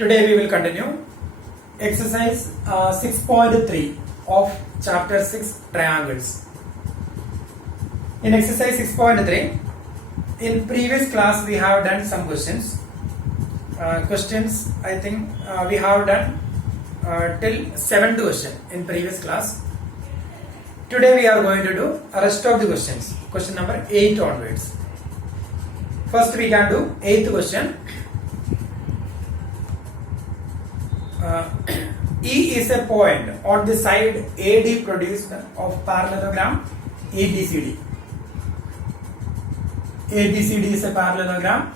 Today we will continue exercise 6.3 of chapter 6 triangles. In exercise 6.3, in previous class we have done some questions. I think we have done till 7th question in previous class. Today we are going to do the rest of the questions. Question number 8 onwards. First we can do 8th question. E is a point on the side AD produced of parallelogram ABCD. ABCD is a parallelogram.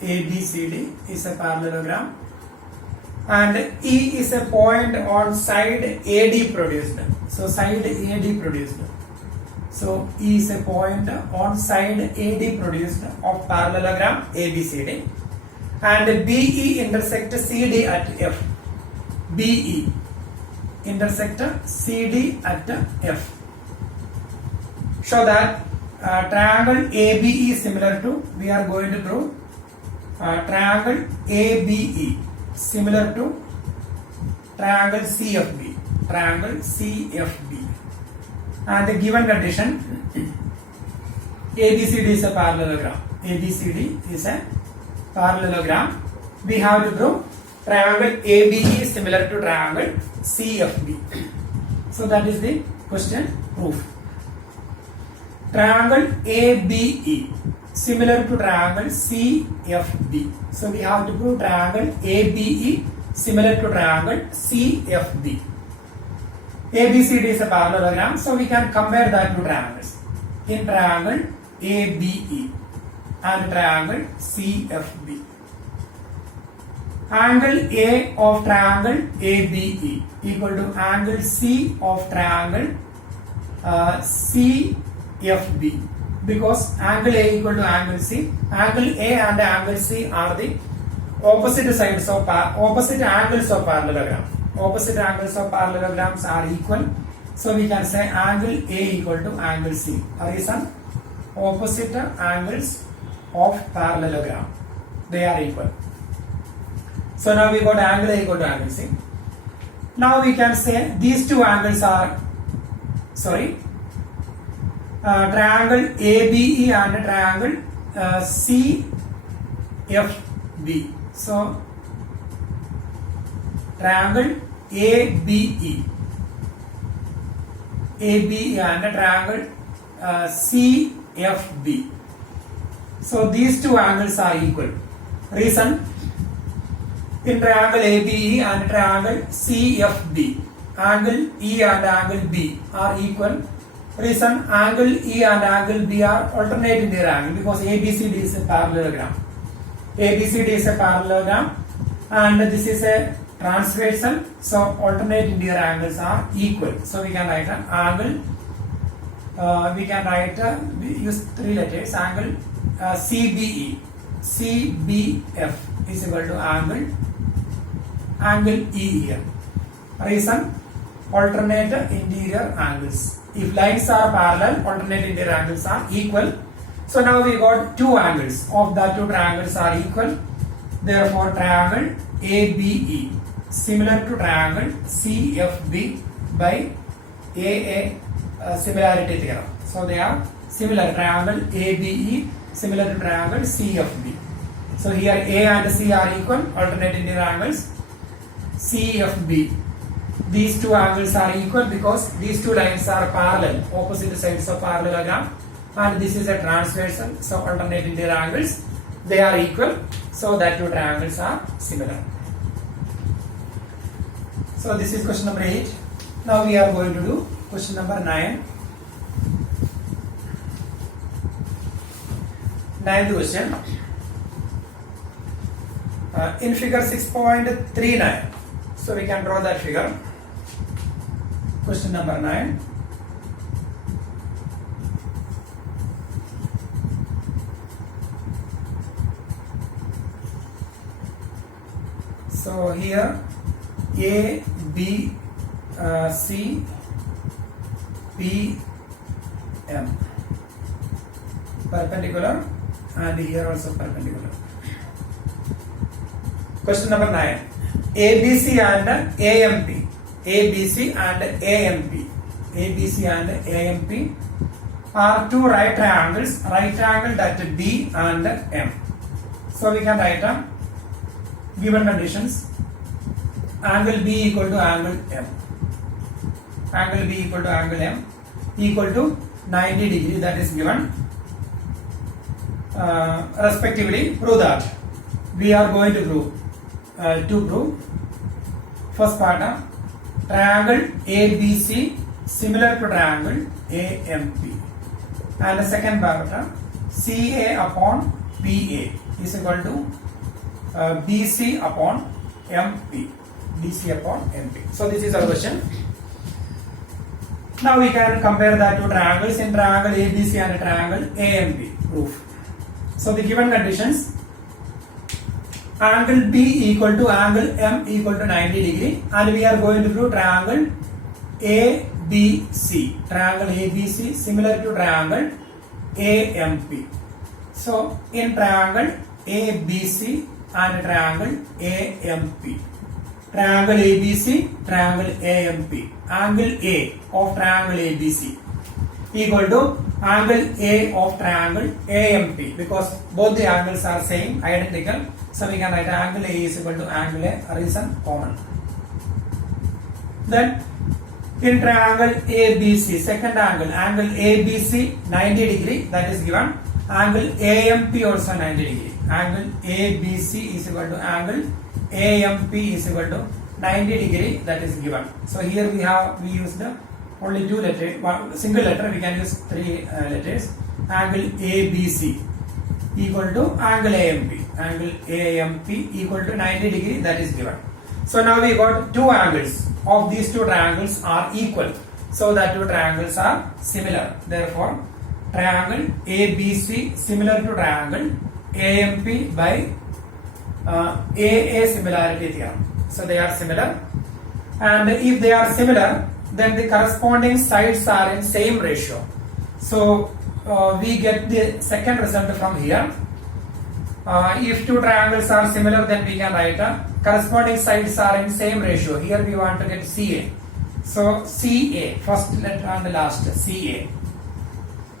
ABCD is a parallelogram. And E is a point on side AD produced. So side AD produced. So E is a point on side AD produced of parallelogram ABCD. And BE intersect CD at F. BE intersect CD at F. Show that triangle ABE is similar to, we are going to prove triangle ABE similar to triangle CFB. Triangle CFB. And the given condition, ABCD is a parallelogram. ABCD is a parallelogram. We have to prove triangle ABE is similar to triangle CFB. So that is the question proof. Triangle ABE similar to triangle CFB. So we have to prove triangle ABE similar to triangle CFB. ABCD is a parallelogram, so we can compare that to triangles. In triangle ABE and triangle CFB. Angle A of triangle ABE equal to angle C of triangle CFB, because angle A equal to angle C. Angle A and angle C are the opposite sides of opposite angles of parallelogram. Opposite angles of parallelograms are equal, so we can say angle A equal to angle C. Reason, opposite angles of parallelogram, they are equal. So now we got angle A equal to angle C. Now we can say these two angles are triangle ABE and triangle CFB. So triangle ABE and triangle CFB. So these two angles are equal. Reason, in triangle ABE and triangle CFB, angle E and angle B are equal. Reason, angle E and angle B are alternate in their angle, because ABCD is a parallelogram. ABCD is a parallelogram and this is a transversal, so alternate in their angles are equal. So we can write an angle, we use three letters, angle CBE, CBF is equal to angle E here. Reason, alternate interior angles. If lines are parallel, alternate interior angles are equal. So now we got two angles of the two triangles are equal. Therefore triangle ABE similar to triangle CFB by AA similarity theorem. So they are similar. Triangle ABE similar to triangle CFB. So here A and C are equal, alternate interior angles. CFB, these two angles are equal because these two lines are parallel, opposite sides of parallelogram, and this is a transversal, so alternate interior angles, they are equal, so that two triangles are similar. So this is question number 8. Now we are going to do question number 9. Ninth question. In figure 6.39, so we can draw that figure. Question number 9. So here A, B, C, P, M perpendicular, and here also perpendicular. Question number 9. ABC and AMP. ABC and AMP. ABC and AMP are two right triangles, right angled at B and M. So we can write down given conditions. Angle B equal to angle M. Angle B equal to angle M equal to 90 degree, that is given. Respectively, prove that. We are going to prove first part, triangle ABC similar to triangle AMP, and the second part, CA upon PA is equal to BC upon MP. BC upon MP. So this is our question. Now we can compare that to triangles in triangle ABC and triangle AMP. Proof. So the given conditions, angle B equal to angle M equal to 90 degree, and we are going to prove triangle ABC. Triangle ABC similar to triangle AMP. So in triangle ABC and triangle AMP. Triangle ABC, triangle AMP. Angle A of triangle ABC equal to angle A of triangle AMP, because both the angles are same, identical. So we can write angle A is equal to angle A, reason common. Then in triangle ABC, second angle, angle ABC 90 degree, that is given. Angle AMP also 90 degree. Angle ABC is equal to angle AMP is equal to 90 degree, that is given. So here we use the only two letters, one single letter, we can use three letters. Angle ABC equal to angle AMP. Angle AMP equal to 90 degree, that is given. So now we got two angles of these two triangles are equal. So that two triangles are similar. Therefore, triangle ABC similar to triangle AMP by AA similarity theorem. So they are similar, and if they are similar, then the corresponding sides are in same ratio. So we get the second result from here. If two triangles are similar, then we can write corresponding sides are in same ratio. Here we want to get CA. So CA, first letter and the last, CA.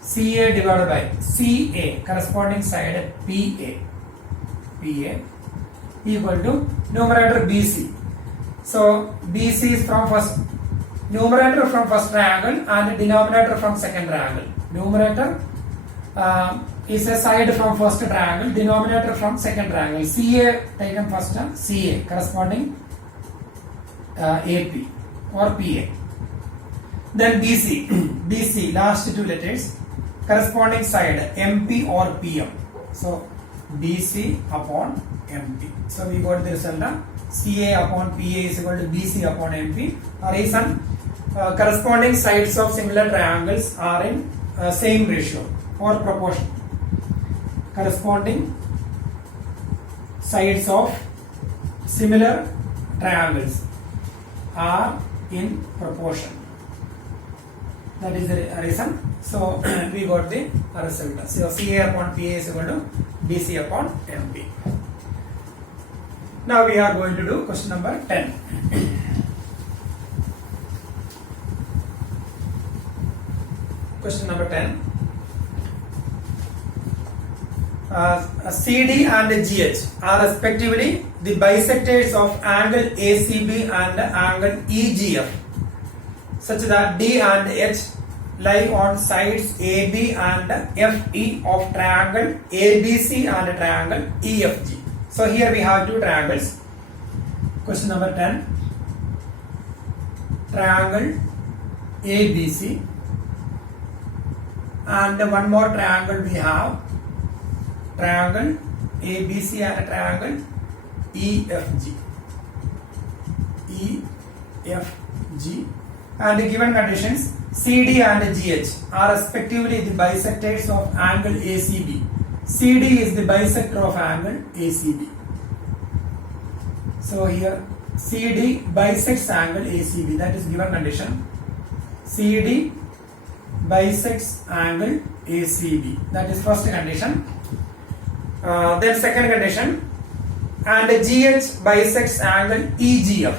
CA divided by CA, corresponding side PA. PA equal to numerator BC. So BC is from first, numerator from first triangle and denominator from second triangle. Numerator is a side from first triangle, denominator from second triangle. CA taken first, CA corresponding AP or PA. Then BC, BC last two letters, corresponding side MP or PM. So BC upon MP. So we got the result, CA upon PA is equal to BC upon MP. Reason, corresponding sides of similar triangles are in same ratio or proportion. Corresponding sides of similar triangles are in proportion. That is the reason. So we got the result. So CA upon PA is equal to BC upon MP. Now we are going to do question number 10. Question number 10. CD and GH are respectively the bisectors of angle ACB and angle EGF, such that D and H lie on sides AB and FE of triangle ABC and triangle EFG. So here we have two triangles. Question number 10. Triangle ABC, and one more triangle we have, triangle ABC and triangle EFG. EFG, and the given conditions, CD and GH are respectively the bisectors of angle ACB. CD is the bisector of angle ACB. So here CD bisects angle ACB, that is given condition. CD bisects angle ACB, that is first condition. Then second condition, and GH bisects angle EGF.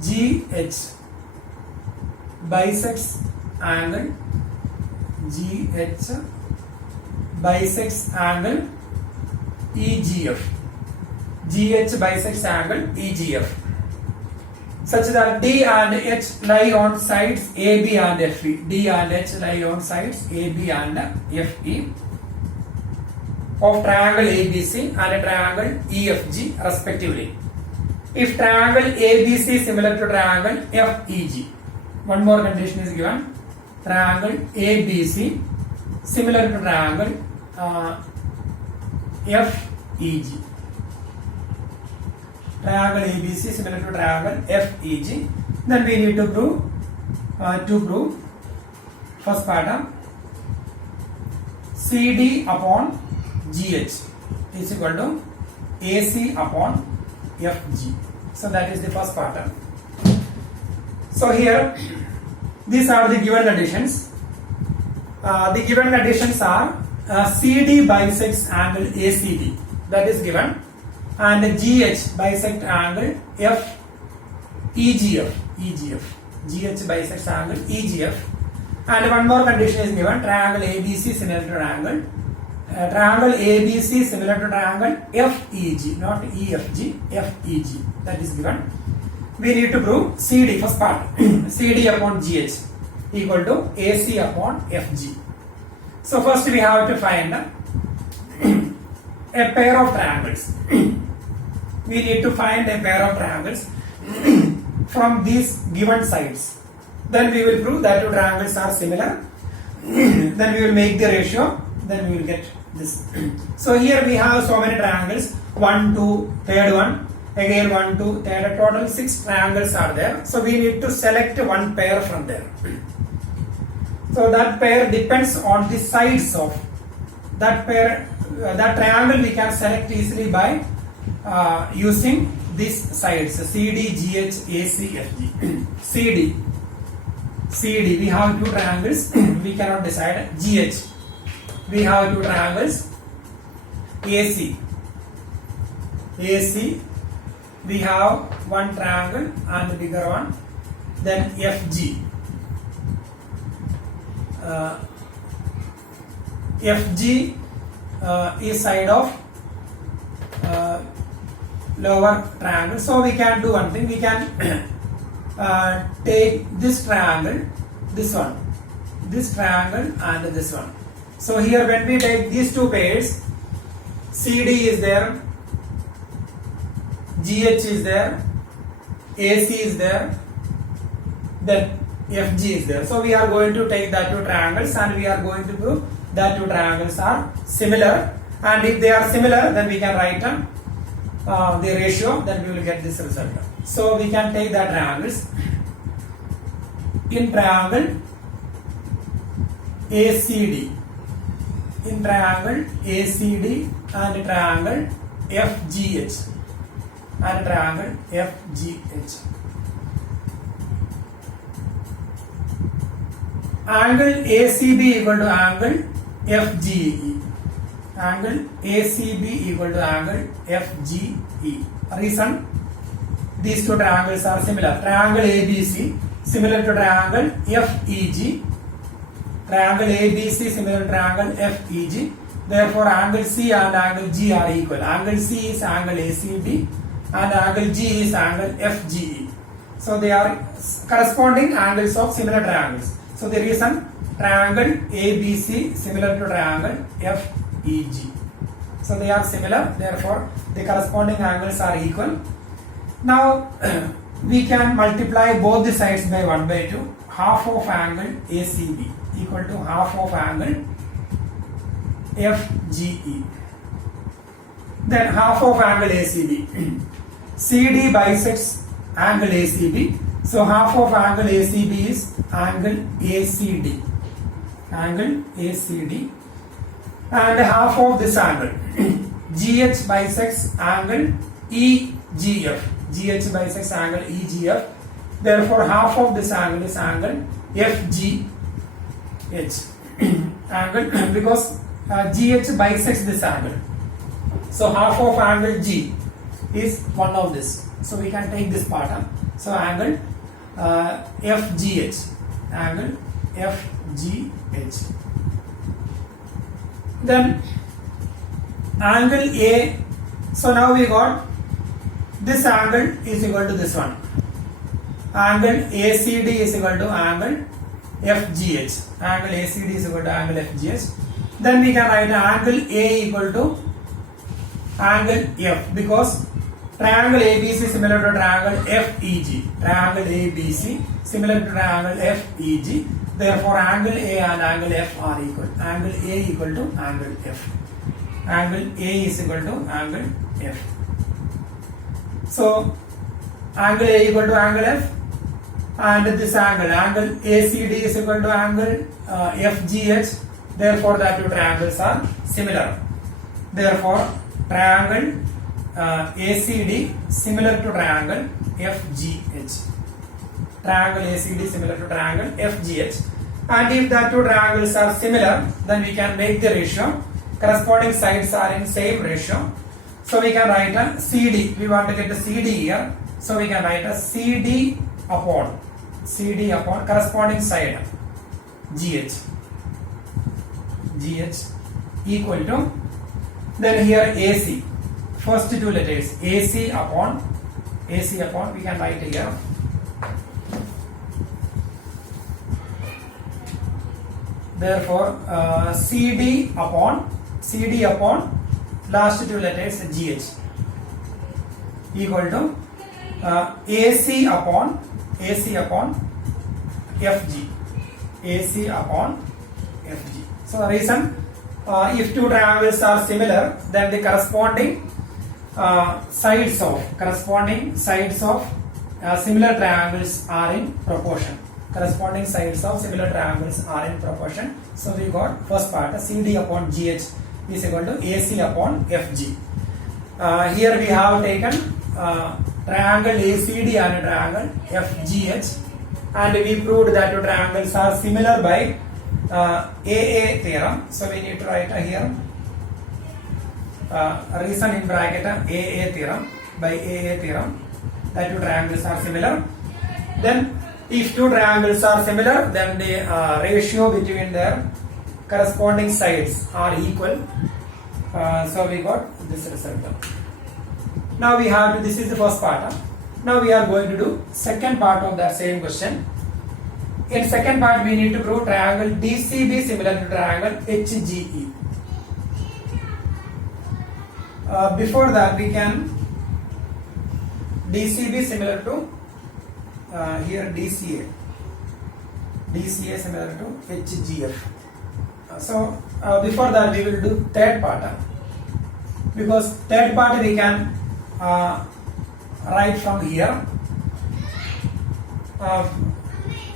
GH bisects angle GH bisects angle EGF. GH bisects angle EGF such that D and H lie on sides AB and FE. D and H lie on sides AB and FE of triangle ABC and triangle EFG respectively. If triangle ABC is similar to triangle FEG, one more condition is given. Triangle ABC similar to triangle FEG. Triangle ABC similar to triangle FEG. Then we need to prove first pattern CD upon GH is equal to AC upon FG. So that is the first pattern. So here these are the given conditions. The given conditions are CD bisects angle ACD, that is given, and GH bisect angle EGF. GH bisects angle EGF, and one more condition is given. Triangle ABC similar to triangle ABC similar to triangle FEG, not EFG, FEG, that is given. We need to prove CD, first part. CD upon GH equal to AC upon FG. So first we have to find a pair of triangles. We need to find a pair of triangles from these given sides. Then we will prove that two triangles are similar. Then we will make the ratio. Then we will get this. So here we have so many triangles. 1, 2, third one. Again 1, 2, third. Total 6 triangles are there. So we need to select one pair from there. So that pair depends on the sides of that pair. That triangle we can select easily by using these sides CD, GH, AC, FG. CD we have 2 triangles. We cannot decide. GH we have 2 triangles. AC we have 1 triangle and the bigger one. Then FG FG is side of lower triangle. So we can do one thing. We can take this triangle, this triangle and this one. So here when we take these 2 pairs, CD is there, GH is there, AC is there, then FG is there. So we are going to take that 2 triangles and we are going to prove that 2 triangles are similar, and if they are similar then we can write down the ratio, then we will get this result. So we can take the triangles. In triangle ACD, and triangle FGH and triangle FGH. Angle ACB equal to angle FGE. Angle ACB equal to angle FGE. Reason? These 2 triangles are similar. Triangle ABC similar to triangle FEG. Triangle ABC similar to triangle FEG. Therefore, angle C and angle G are equal. Angle C is angle ACB and angle G is angle FGE. So they are corresponding angles of similar triangles. So the reason triangle ABC similar to triangle FEG. So they are similar. Therefore, the corresponding angles are equal. Now we can multiply both the sides by 1/2. Half of angle ACB equal to half of angle FGE. Then half of angle ACB. CD bisects angle ACB. So half of angle ACB is angle ACD. Angle ACD. And half of this angle. GH bisects angle EGF. GH bisects angle EGF. Therefore, half of this angle is angle FGH. Angle because GH bisects this angle. So half of angle G is one of this. So we can take this part. So angle FGH. Angle FGH. Then angle A. So now we got this angle is equal to this one. Angle ACD is equal to angle FGH. Angle ACD is equal to angle FGH. Then we can write angle A equal to angle F, because triangle ABC similar to triangle FEG. Triangle ABC similar to triangle FEG. Therefore, angle A and angle F are equal. Angle A equal to angle F. Angle A is equal to angle F. So, angle A equal to angle F, and this angle ACD is equal to angle FGH. Therefore, the two triangles are similar. Therefore, triangle ACD similar to triangle FGH. Triangle ACD similar to triangle FGH. And if the two triangles are similar, then we can make the ratio. Corresponding sides are in same ratio. So we can write a CD. We want to get the CD here. So we can write a CD upon corresponding side GH. GH equal to, then here AC. First two letters AC upon we can write here. Therefore, CD upon last two letters GH equal to AC upon FG. AC upon FG. So the reason, if two triangles are similar, then the corresponding sides of similar triangles are in proportion. Corresponding sides of similar triangles are in proportion. So we got first part, CD upon GH is equal to AC upon FG. Here we have taken triangle ACD and triangle FGH, and we proved that two triangles are similar by AA theorem. So we need to write here reason in bracket AA theorem, by AA theorem that two triangles are similar. Then if two triangles are similar, then the ratio between their corresponding sides are equal. So we got this result. Now we have to, this is the first part. Now we are going to do second part of that same question. In second part, we need to prove triangle DCB similar to triangle HGE. Before that, we can DCB similar to here DCA similar to HGF. So before that, we will do third part, because third part we can write from here.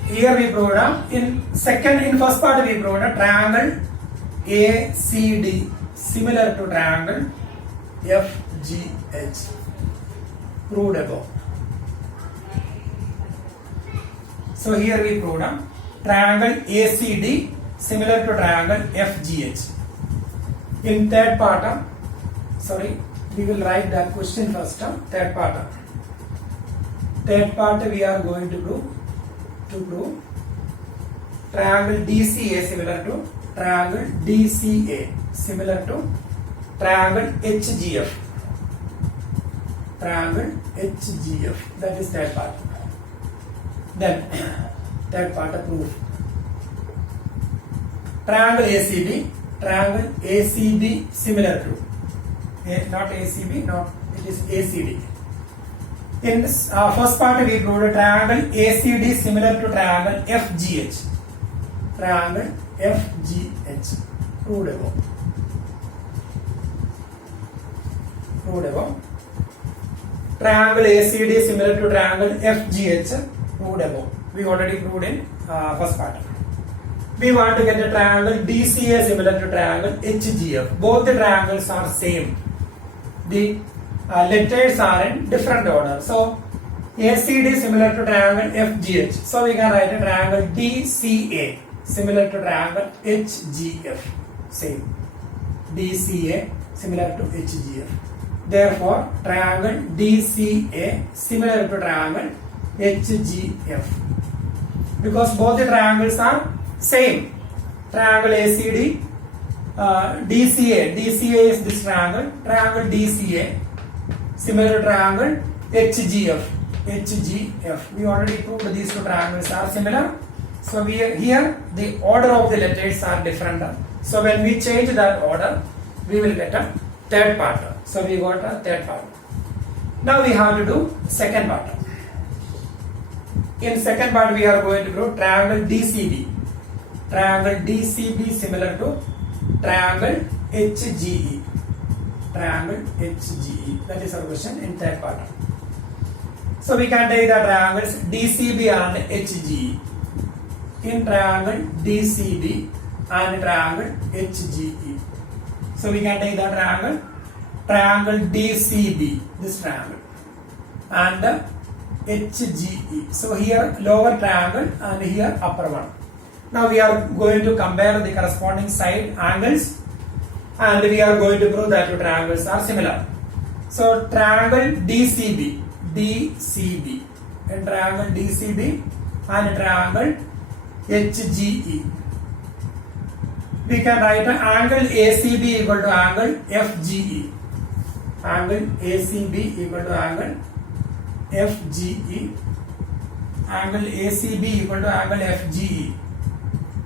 Here we proved in first part we proved a triangle ACD similar to triangle FGH, proved above. So here we proved a triangle ACD similar to triangle FGH. In third part, we will write that question first. Third part we are going to prove triangle DCA similar to triangle DCA similar to triangle HGF. Triangle HGF, that is third part. Then third part of proof. Triangle ACB similar to, not ACB, not, it is ACD. In first part we proved a triangle ACD similar to triangle FGH. Triangle FGH, proved above. Triangle ACD similar to triangle FGH, proved above. We already proved in first part. We want to get a triangle DCA similar to triangle HGF. Both the triangles are same. The letters are in different order. So ACD similar to triangle FGH. So we can write a triangle DCA similar to triangle HGF. Same. DCA similar to HGF. Therefore, triangle DCA similar to triangle HGF. Because both the triangles are same. Triangle ACD, DCA is this triangle. Triangle DCA similar to triangle HGF. We already proved these two triangles are similar. So here the order of the letters are different. So when we change that order, we will get a third pattern. So we got a third pattern. Now we have to do second pattern. In second part, we are going to do triangle DCB. Triangle DCB similar to triangle HGE. Triangle HGE. That is our question in third pattern. So we can take the triangles DCB and HGE. In triangle DCB and triangle HGE. So we can take the triangle DCB, this triangle, and HGE. So here lower triangle and here upper one. Now we are going to compare the corresponding side angles, and we are going to prove that two triangles are similar. So triangle DCB, in triangle DCB and triangle HGE. We can write an angle ACB equal to angle FGE. Angle ACB equal to angle FGE. Angle ACB equal to angle FGE.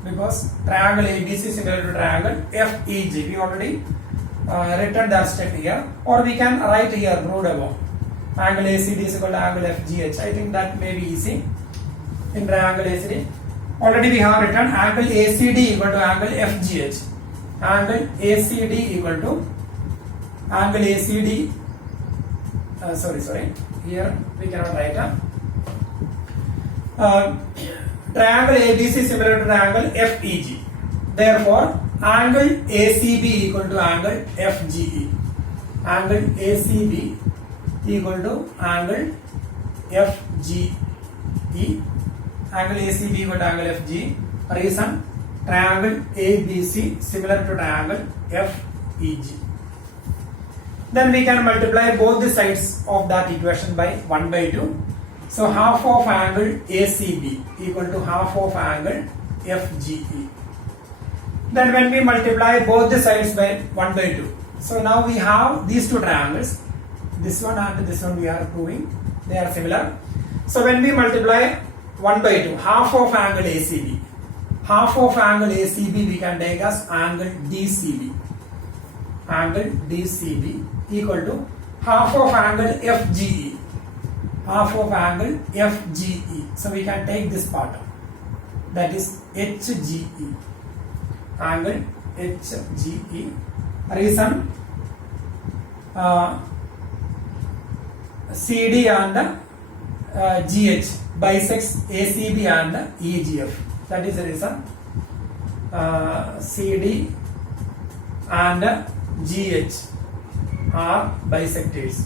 Because triangle ABC is similar to triangle FEG. We already written that step here. Or we can write here proved above. Angle ACD is equal to angle FGH. I think that may be easy. In triangle ACD. Already we have written angle ACD equal to angle FGH. Angle ACD equal to angle ACD. Sorry. Here we cannot write a triangle ABC similar to triangle FEG. Therefore, angle ACB equal to angle FGE. Angle ACB equal to angle FGE. Angle ACB equal to angle FG. Reason, triangle ABC similar to triangle FEG. Then we can multiply both the sides of that equation by 1/2. So half of angle ACB equal to half of angle FGE. Then when we multiply both the sides by 1/2. So now we have these two triangles. This one and this one we are proving they are similar. So when we multiply 1/2, half of angle ACB. Half of angle ACB we can take as angle DCB. Angle DCB equal to half of angle FGE. Half of angle FGE. So we can take this part. That is HGE. Angle HGE. Reason, CD and GH bisects ACB and EGF. That is the reason. CD and GH are bisectors.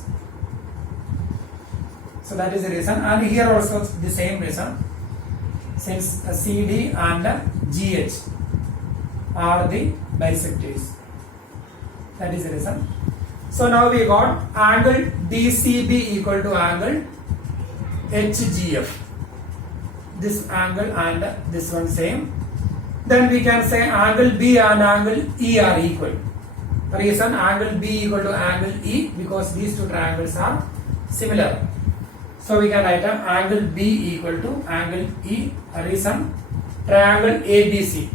So that is the reason. And here also the same reason. Since CD and GH are the bisectors. That is the reason. So now we got angle DCB equal to angle HGF. This angle and this one same. Then we can say angle B and angle E are equal. Reason, angle B equal to angle E because these two triangles are similar. So we can write angle B equal to angle E. Reason, triangle ABC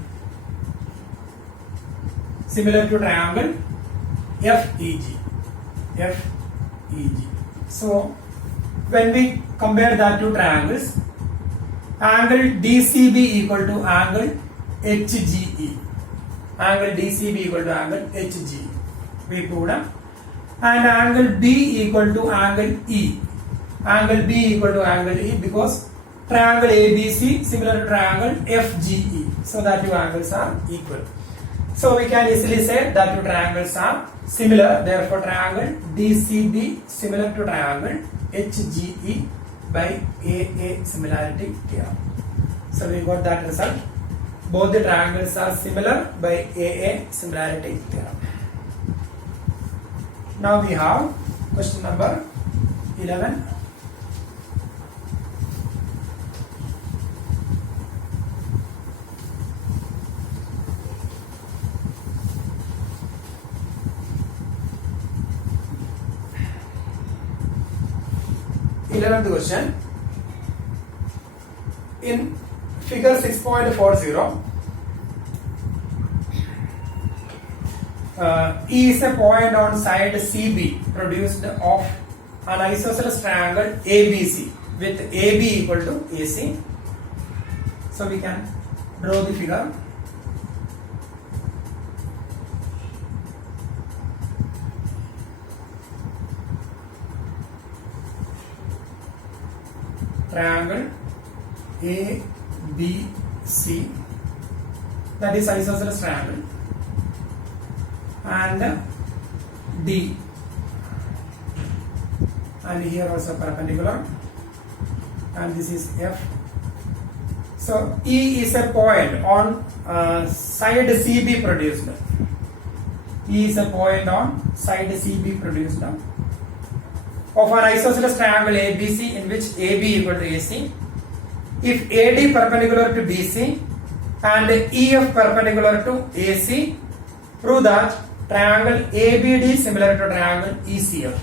similar to triangle FEG. So when we compare that two triangles, angle DCB equal to angle HGE. Angle DCB equal to angle HGE. We proved it. And angle B equal to angle E. Angle B equal to angle E because triangle ABC similar to triangle FGE. So that two angles are equal. So we can easily say that two triangles are similar. Therefore, triangle DCB similar to triangle HGE by AA similarity theorem. So we got that result. Both the triangles are similar by AA similarity theorem. Now we have question number 11. Eleventh question. In figure 6.40, E is a point on side CB produced of an isosceles triangle ABC with AB equal to AC. So we can draw the figure. Triangle ABC, that is isosceles triangle, and D, and here also perpendicular, and this is F. So E is a point on side CB produced. E is a point on side CB produced of an isosceles triangle ABC in which AB equal to AC. If AD perpendicular to BC and EF perpendicular to AC, prove that triangle ABD similar to triangle ECF.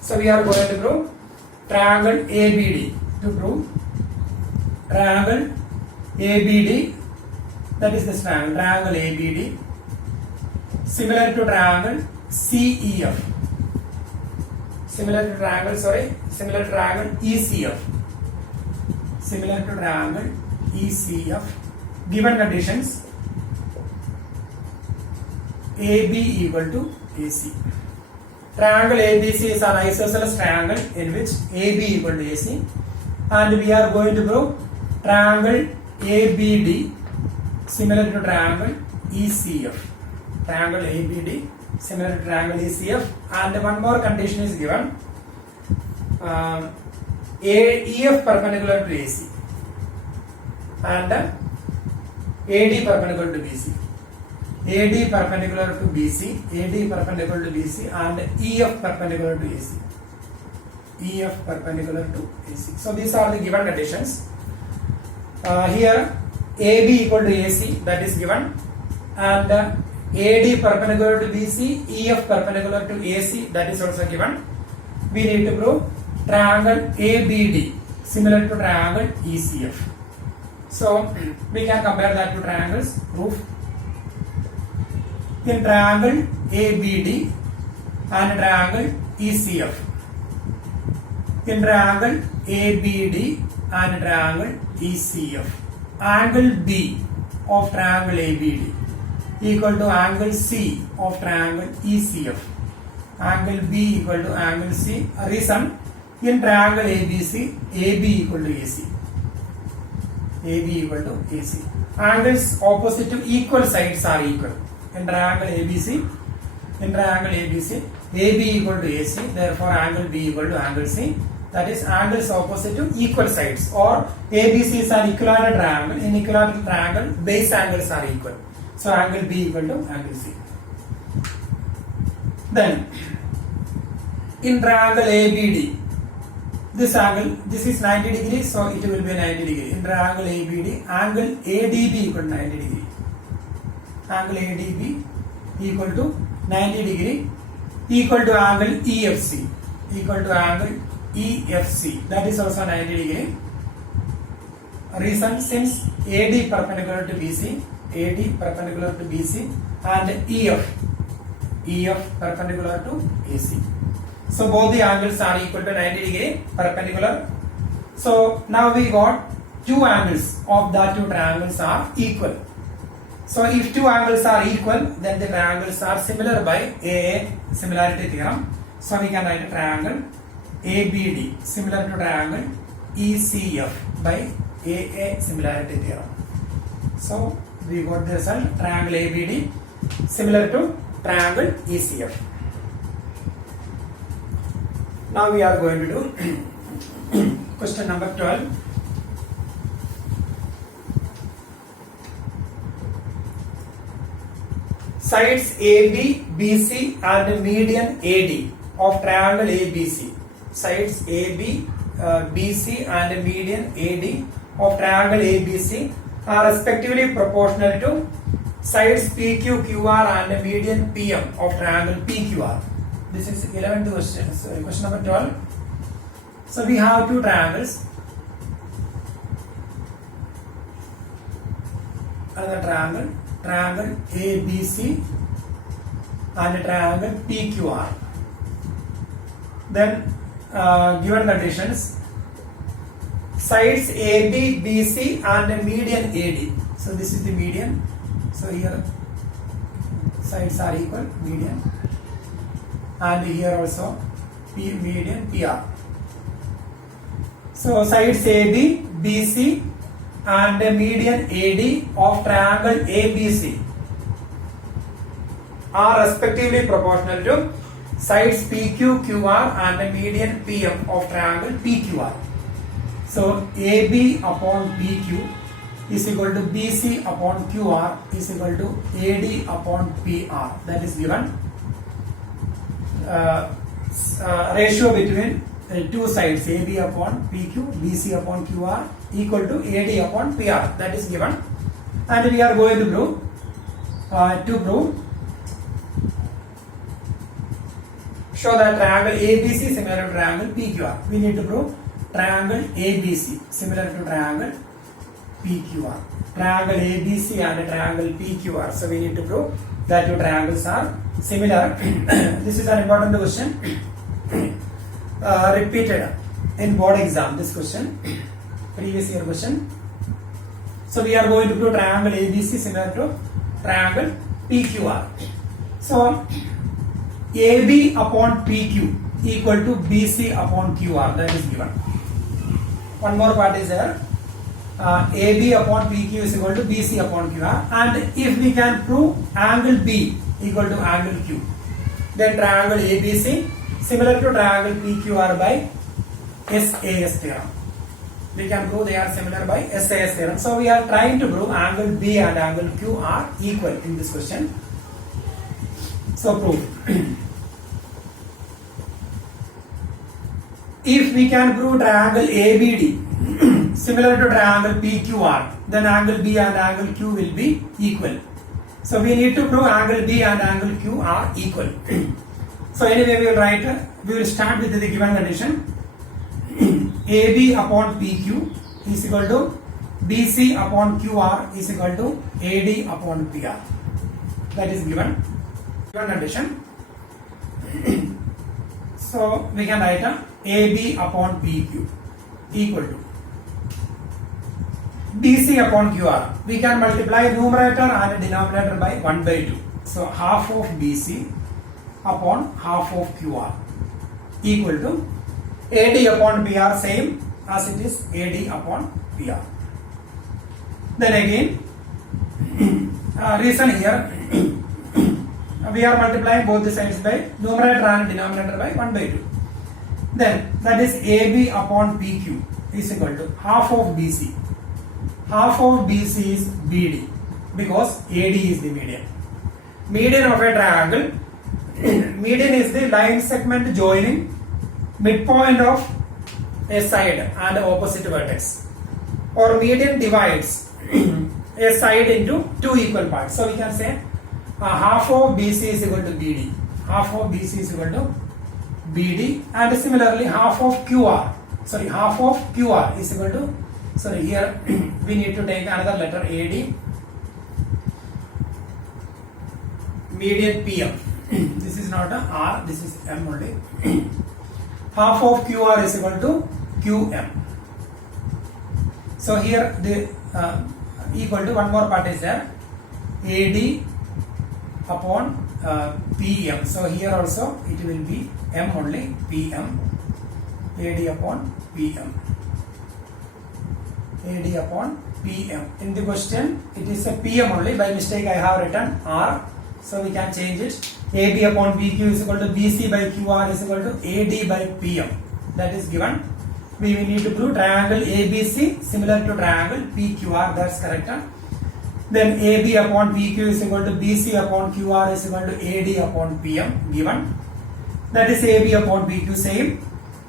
So we are going to prove triangle ABD. To prove triangle ABD, that is this triangle ABD similar to triangle CEF. Similar to triangle ECF. Similar to triangle ECF. Given conditions, AB equal to AC. Triangle ABC is an isosceles triangle in which AB equal to AC, and we are going to prove triangle ABD similar to triangle ECF. Triangle ABD similar to triangle ECF, and one more condition is given. EF perpendicular to AC and AD perpendicular to BC. AD perpendicular to BC, AD perpendicular to BC, and EF perpendicular to AC. EF perpendicular to AC. So these are the given conditions. Here AB equal to AC, that is given, and AD perpendicular to BC, EF perpendicular to AC, that is also given. We need to prove triangle ABD similar to triangle ECF. So we can compare that to triangles. Proof. In triangle ABD and triangle ECF. In triangle ABD and triangle ECF, angle B of triangle ABD equal to angle C of triangle ECF. Angle B equal to angle C. Reason, in triangle ABC, AB equal to AC. AB equal to AC. Angles opposite to equal sides are equal. In triangle ABC, AB equal to AC, therefore angle B equal to angle C. That is, angles opposite to equal sides, or ABC is an equilateral triangle. In equilateral triangle, base angles are equal. So angle B equal to angle C. Then in triangle ABD, this angle, this is 90 degrees, so it will be 90 degree. In triangle ABD, angle ADB equal to 90 degree. Angle ADB equal to 90 degree, equal to angle EFC, equal to angle EFC, that is also 90 degree. Reason, since AD perpendicular to BC, AD perpendicular to BC, and EF perpendicular to AC. So both the angles are equal to 90 degree perpendicular. So now we got two angles of the two triangles are equal. So if two angles are equal, then the triangles are similar by AA similarity theorem. So we can write a triangle ABD similar to triangle ECF by AA similarity theorem. So we got the result, triangle ABD similar to triangle ECF. Now we are going to do question number 12. sides AB, BC and median AD of triangle ABC. Sides AB, BC and median AD of triangle ABC are respectively proportional to sides PQ, QR and median PM of triangle PQR. This is 11th question. So question number 12. So we have two triangles. Another triangle, triangle ABC and triangle PQR. Then given conditions, sides AB, BC and median AD. So this is the median. So here sides are equal, median, and here also median PR. So sides AB, BC and median AD of triangle ABC are respectively proportional to sides PQ, QR and median PM of triangle PQR. So AB upon PQ is equal to BC upon QR is equal to AD upon PR. That is given. Ratio between two sides AB upon PQ, BC upon QR equal to AD upon PR. That is given. And we are going to prove show that triangle ABC similar to triangle PQR. We need to prove triangle ABC similar to triangle PQR. Triangle ABC and triangle PQR. So we need to prove that two triangles are similar. This is an important question. Repeated in board exam. This question, previous year question. So we are going to prove triangle ABC similar to triangle PQR. So AB upon PQ equal to BC upon QR. That is given. One more part is there. AB upon PQ is equal to BC upon QR, and if we can prove angle B equal to angle Q, then triangle ABC similar to triangle PQR by SAS theorem. We can prove they are similar by SAS theorem. So we are trying to prove angle B and angle Q are equal in this question. So prove. If we can prove triangle ABD similar to triangle PQR, then angle B and angle Q will be equal. So we need to prove angle B and angle Q are equal. So anyway, we will start with the given condition. AB upon PQ is equal to BC upon QR is equal to AD upon PR. That is given condition. So we can write AB upon PQ equal to BC upon QR. We can multiply numerator and denominator by 1 by 2. So half of BC upon half of QR equal to AD upon PR, same as it is AD upon PR. Then again, reason here, we are multiplying both the sides by numerator and denominator by 1 by 2. Then that is AB upon PQ is equal to half of BC. Half of BC is BD because AD is the median. Median of a triangle. Median is the line segment joining midpoint of a side and opposite vertex. Or median divides a side into two equal parts. So we can say half of BC is equal to BD. Half of BC is equal to BD, and similarly half of QR is equal to, here we need to take another letter AD, median PM. This is not a R, this is M only. Half of QR is equal to QM. So here the equal to, one more part is there, AD upon PM. So here also it will be M only, PM, AD upon PM. AD upon PM. In the question it is a PM only, by mistake I have written R. So we can change it. AB upon PQ is equal to BC by QR is equal to AD by PM. That is given. We need to prove triangle ABC similar to triangle PQR. That's correct. Then AB upon PQ is equal to BC upon QR is equal to AD upon PM given. That is AB upon PQ same.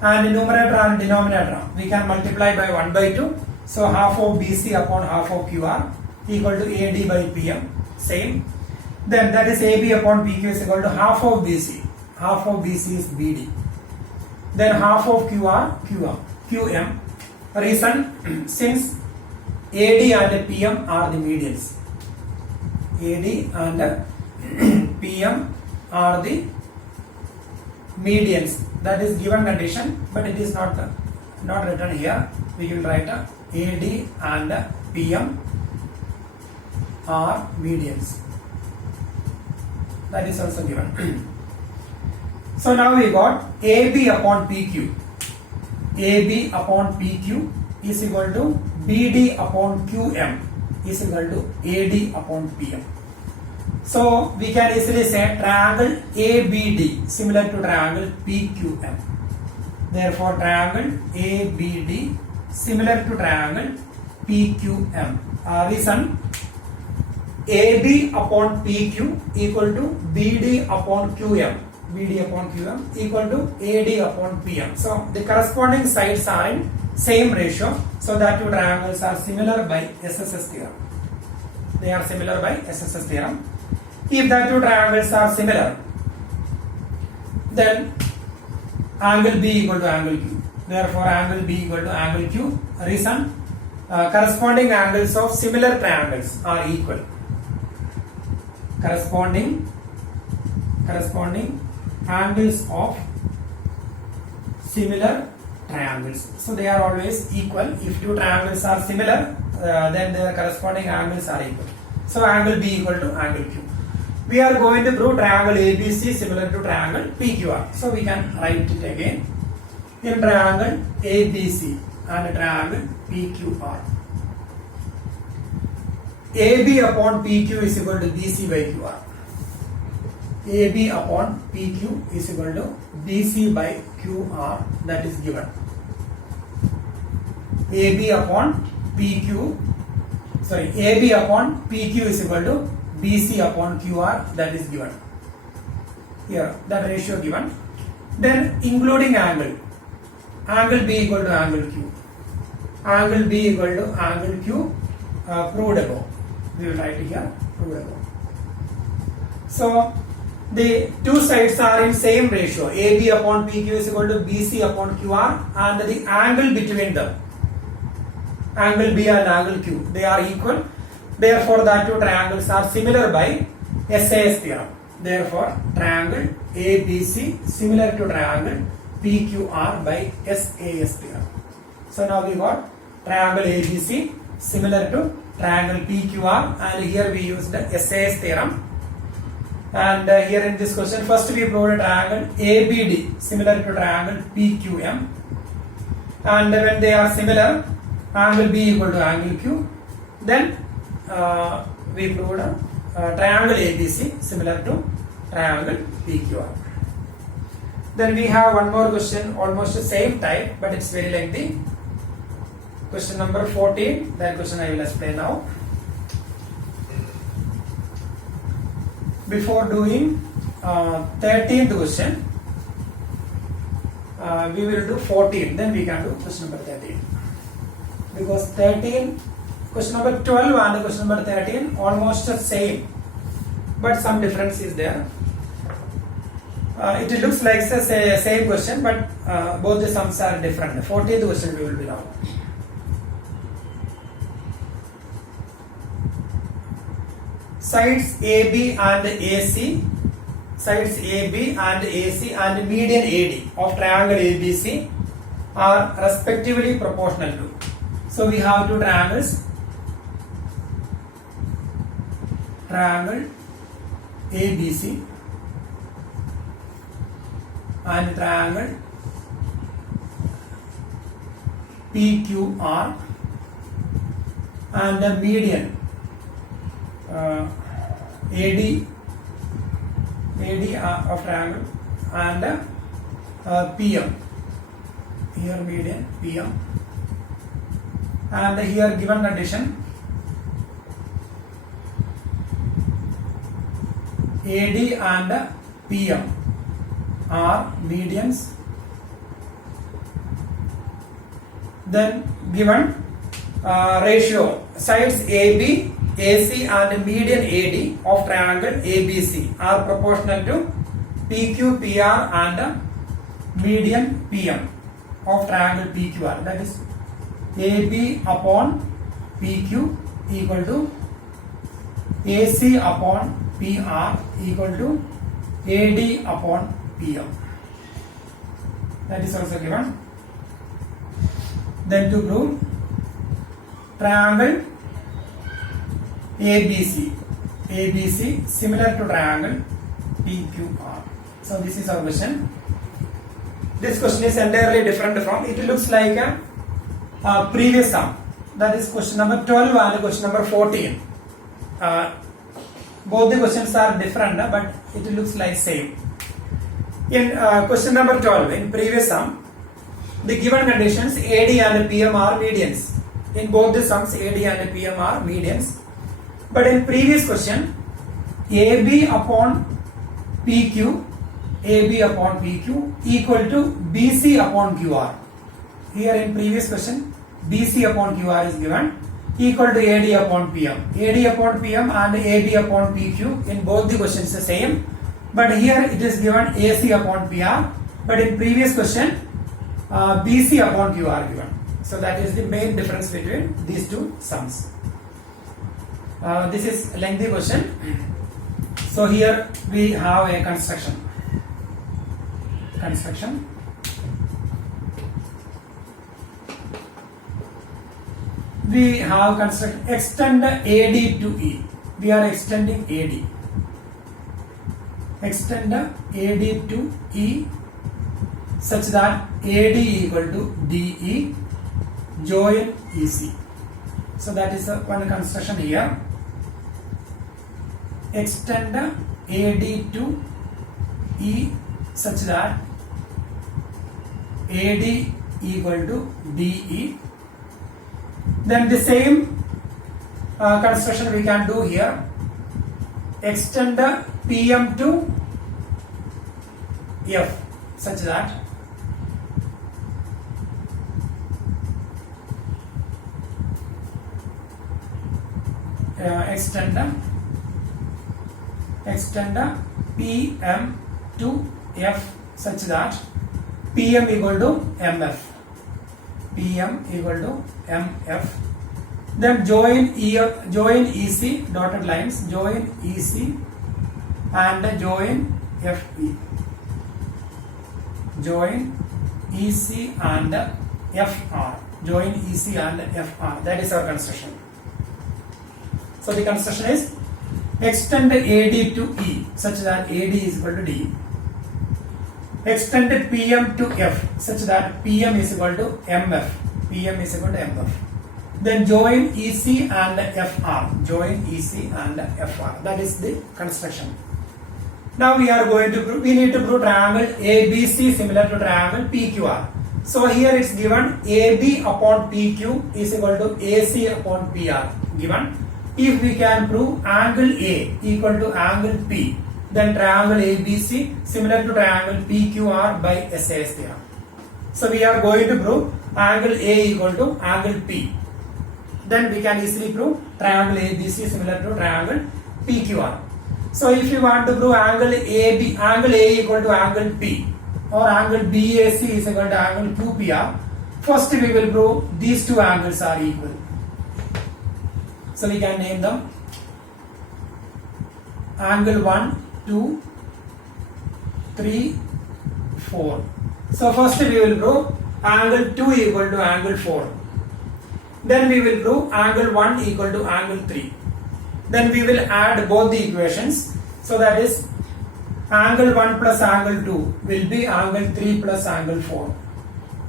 And numerator and denominator we can multiply by 1 by 2. So half of BC upon half of QR equal to AD by PM same. Then that is AB upon PQ is equal to half of BC. Half of BC is BD. Then half of QM. Reason since AD and PM are the medians. AD and PM are the medians. That is given condition, but it is not written here. We will write AD and PM are medians. That is also given. So now we got AB upon PQ. AB upon PQ is equal to BD upon QM is equal to AD upon PM. So we can easily say triangle ABD similar to triangle PQM. Therefore triangle ABD similar to triangle PQM. Reason AB upon PQ equal to BD upon QM. BD upon QM equal to AD upon PM. So the corresponding sides are in same ratio. So that two triangles are similar by SSS theorem. They are similar by SSS theorem. If the two triangles are similar, then angle B equal to angle Q. Therefore angle B equal to angle Q. Reason corresponding angles of similar triangles are equal. Corresponding angles of similar triangles. So they are always equal. If two triangles are similar, then their corresponding angles are equal. So angle B equal to angle Q. We are going to prove triangle ABC similar to triangle PQR. So we can write it again. In triangle ABC and triangle PQR. AB upon PQ is equal to BC by QR. AB upon PQ is equal to BC by QR, that is given. AB upon PQ is equal to BC upon QR, that is given. Here, that ratio given. Then including angle B equal to angle Q. Angle B equal to angle Q, proved above. We will write here, proved above. So the two sides are in same ratio. AB upon PQ is equal to BC upon QR, and the angle between them, angle B and angle Q, they are equal. Therefore the two triangles are similar by SAS theorem. Therefore triangle ABC similar to triangle PQR by SAS theorem. So now we got triangle ABC similar to triangle PQR, and here we use the SAS theorem. And here in this question, first we proved triangle ABD similar to triangle PQM, and when they are similar, angle B equal to angle Q. Then we proved triangle ABC similar to triangle PQR. Then we have one more question, almost the same type, but it's very lengthy. Question number 14. That question I will explain now. Before doing 13th question, we will do 14. Then we can do question number 13. Because 13, question number 12 and question number 13 almost the same, but some difference is there. It looks like the same question, but both the sums are different. 14th question we will be now. Sides AB and AC, and median AD of triangle ABC are respectively proportional to. So we have two triangles, triangle ABC and triangle PQR, and the median AD of triangle and PM. Here median PM, and here given condition AD and PM are medians. Then given ratio sides AB, AC and median AD of triangle ABC are proportional to PQ, PR and median PM of triangle PQR. That is AB upon PQ equal to AC upon PR equal to AD upon PM. That is also given. Then to prove triangle ABC similar to triangle PQR. So this is our question. This question is entirely different from, it looks like a previous sum. That is question number 12 and question number 14. Both the questions are different, but it looks like same. In question number 12, in previous sum, the given conditions AD and PM are medians. In both the sums, AD and PM are medians. But in previous question, AB upon PQ equal to BC upon QR. Here in previous question, BC upon QR is given equal to AD upon PM. AD upon PM and AB upon PQ in both the questions the same. But here it is given AC upon PR. But in previous question, BC upon QR given. So that is the main difference between these two sums. This is a lengthy question. So here we have a construction. We have construct extend AD to E. We are extending AD. Extend AD to E such that AD equal to DE, join EC. So that is one construction here. Extend AD to E such that AD equal to DE. Then the same construction we can do here. Extend PM to F such that extend PM to F such that PM equal to MF. Then join EC, dotted lines, join EC and join FE. Join EC and FR. Join EC and FR. That is our construction. So the construction is extend AD to E such that AD is equal to D. Extend PM to F such that PM is equal to MF. Then join EC and FR. That is the construction. Now we are going to prove, we need to prove triangle ABC similar to triangle PQR. So here it's given AB upon PQ is equal to AC upon PR given. If we can prove angle A equal to angle P, then triangle ABC similar to triangle PQR by SAS theorem. So we are going to prove angle A equal to angle P. Then we can easily prove triangle ABC similar to triangle PQR. So if you want to prove angle A equal to angle P or angle BAC is equal to angle QPR, first we will prove these two angles are equal. So we can name them angle 1, 2, 3, 4. So first we will prove angle 2 equal to angle 4. Then we will prove angle 1 equal to angle 3. Then we will add both the equations. So that is angle 1 plus angle 2 will be angle 3 plus angle 4.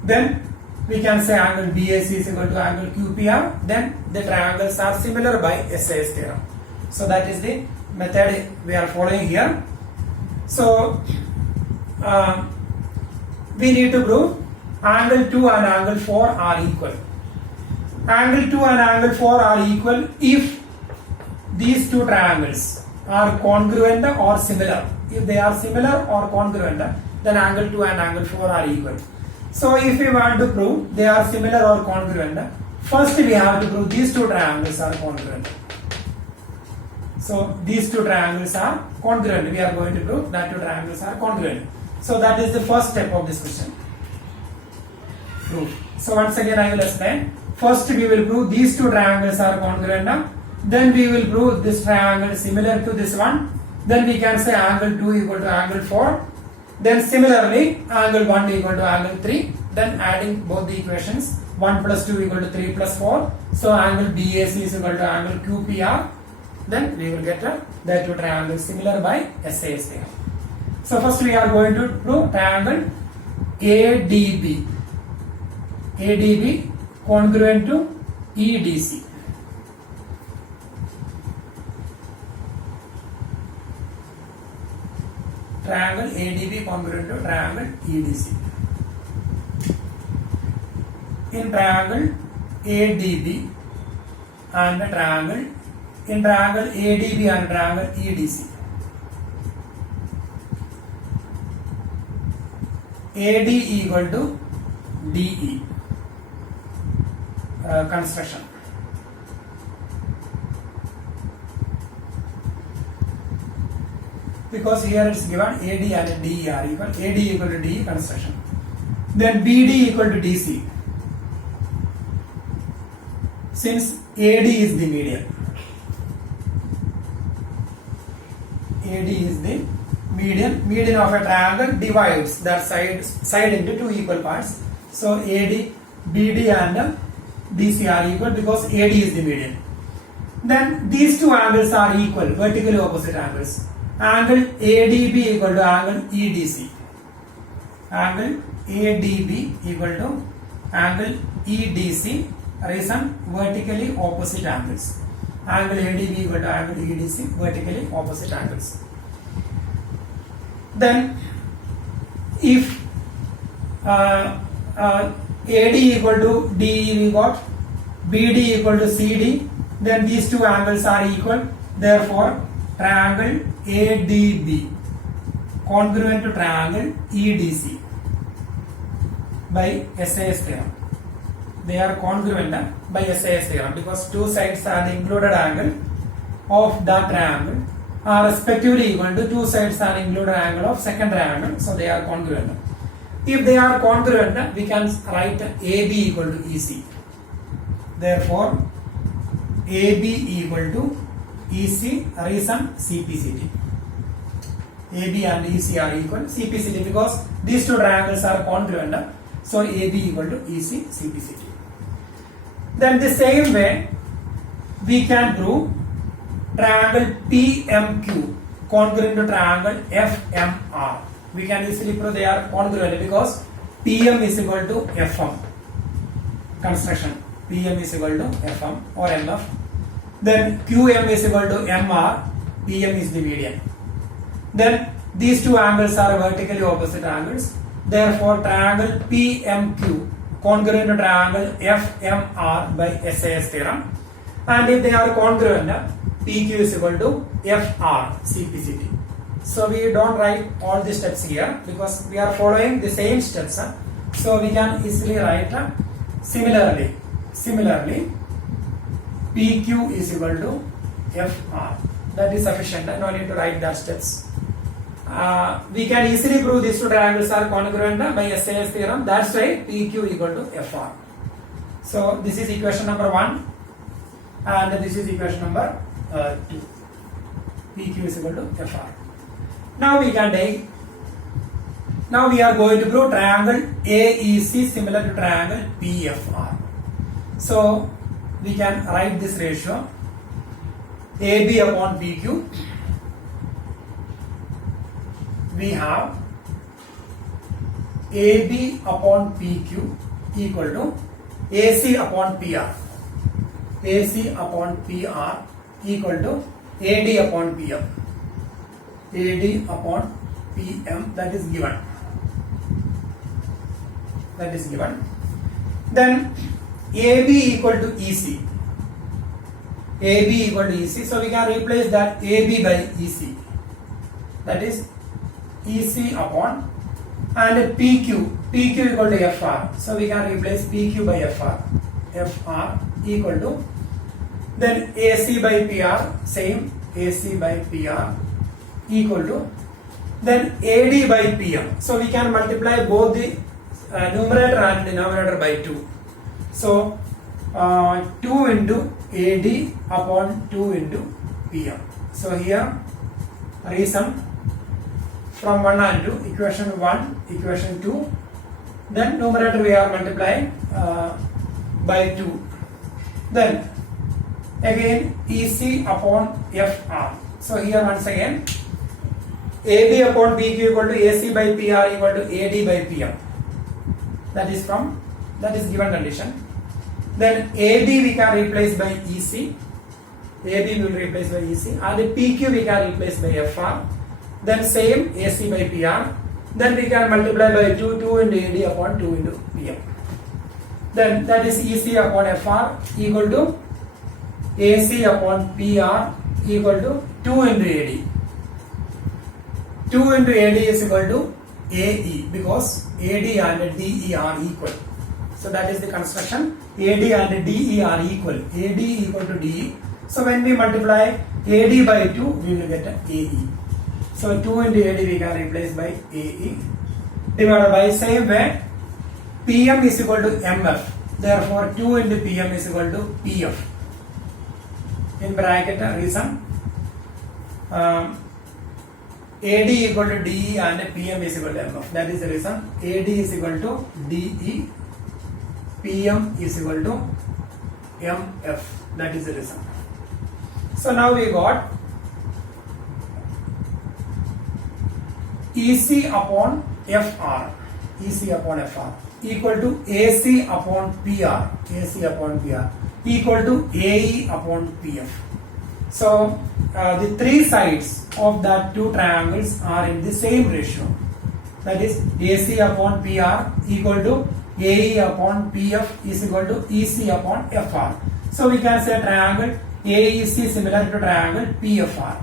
Then we can say angle BAC is equal to angle QPR. Then the triangles are similar by SAS theorem. So that is the method we are following here. So we need to prove angle 2 and angle 4 are equal. Angle 2 and angle 4 are equal if these two triangles are congruent or similar. If they are similar or congruent, then angle 2 and angle 4 are equal. So if we want to prove they are similar or congruent, first we have to prove these two triangles are congruent. So these two triangles are congruent. We are going to prove that two triangles are congruent. So that is the first step of this question. Proof. So once again I will explain. First we will prove these two triangles are congruent. Then we will prove this triangle similar to this one. Then we can say angle 2 equal to angle 4. Then similarly angle 1 equal to angle 3. Then adding both the equations, 1 plus 2 equal to 3 plus 4. So angle BAC is equal to angle QPR. Then we will get the two triangles similar by SAS theorem. So first we are going to prove triangle ADB. ADB congruent to EDC. Triangle ADB congruent to triangle EDC. In triangle ADB and triangle ADB and triangle EDC. AD equal to DE. Construction. Because here it's given AD and DE are equal. AD equal to DE construction. Then BD equal to DC. Since AD is the median. AD is the median. Median of a triangle divides that side into two equal parts. So AD, BD and DC are equal because AD is the median. Then these two angles are equal, vertically opposite angles. Angle ADB equal to angle EDC. Angle ADB equal to angle EDC. Reason vertically opposite angles. Angle ADB equal to angle EDC, vertically opposite angles. Then if AD equal to DE we got, BD equal to CD, then these two angles are equal. Therefore triangle ADB congruent to triangle EDC by SAS theorem. They are congruent by SAS theorem because two sides are the included angle of that triangle are respectively equal to two sides are included angle of second triangle. So they are congruent. If they are congruent, we can write AB equal to EC. Therefore AB equal to EC. Reason CPCT. AB and EC are equal. CPCT because these two triangles are congruent. So AB equal to EC CPCT. Then the same way we can prove triangle PMQ congruent to triangle FMR. We can easily prove they are congruent because PM is equal to FM. Construction. PM is equal to FM or MF. Then QM is equal to MR. PM is the median. Then these two angles are vertically opposite angles. Therefore triangle PMQ congruent to triangle FMR by SAS theorem. And if they are congruent, PQ is equal to FR CPCT. So we don't write all the steps here because we are following the same steps. So we can easily write similarly PQ is equal to FR. That is sufficient. No need to write that steps. We can easily prove these two triangles are congruent by SAS theorem. That's why PQ equal to FR. So this is equation number 1 and this is equation number 2. PQ is equal to FR. Now we can take. Now we are going to prove triangle AEC similar to triangle PFR. So we can write this ratio AB upon PQ. We have AB upon PQ equal to AC upon PR. AC upon PR equal to AD upon PM. AD upon PM, that is given. That is given. Then AB equal to EC. AB equal to EC. So we can replace that AB by EC. That is EC upon and PQ. PQ equal to FR. So we can replace PQ by FR. FR equal to then AC by PR. Same AC by PR equal to then AD by PM. So we can multiply both the numerator and denominator by 2. So 2 into AD upon 2 into PM. So here resum from 1 and 2, equation 1, equation 2, then numerator we are multiplying by 2. Then again EC upon FR. So here once again AB upon PQ equal to AC by PR equal to AD by PM. That is given condition. Then AB we can replace by EC. AB will replace by EC and PQ we can replace by FR. Then same AC by PR. Then we can multiply by 2 into AD upon 2 into PM. Then that is EC upon FR equal to AC upon PR equal to 2 into AD. 2 into AD is equal to AE because AD and DE are equal. So that is the construction. AD and DE are equal. AD equal to DE. So when we multiply AD by 2, we will get AE. So 2 into AD we can replace by AE divided by same way PM is equal to MF. Therefore 2 into PM is equal to PF. In bracket reason AD equal to DE and PM is equal to MF. That is the reason AD is equal to DE, PM is equal to MF. That is the reason. So now we got EC upon FR, EC upon FR equal to AC upon PR, AC upon PR equal to AE upon PF. So the three sides of that two triangles are in the same ratio. That is AC upon PR equal to AE upon PF is equal to EC upon FR. So we can say triangle AEC similar to triangle PFR.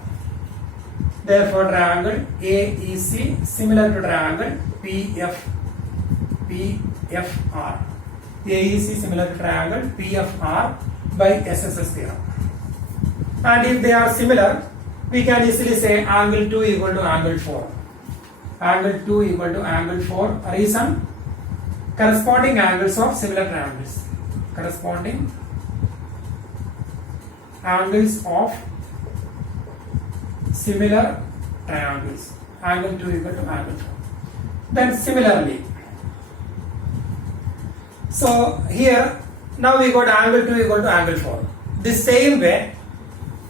Therefore triangle AEC similar to triangle PFR. AEC similar to triangle PFR by SSS theorem. And if they are similar, we can easily say angle 2 equal to angle 4. Angle 2 equal to angle 4. Reason? Corresponding angles of similar triangles. Corresponding angles of similar triangles. Angle 2 equal to angle 4. Then similarly, so here now we got angle 2 equal to angle 4. The same way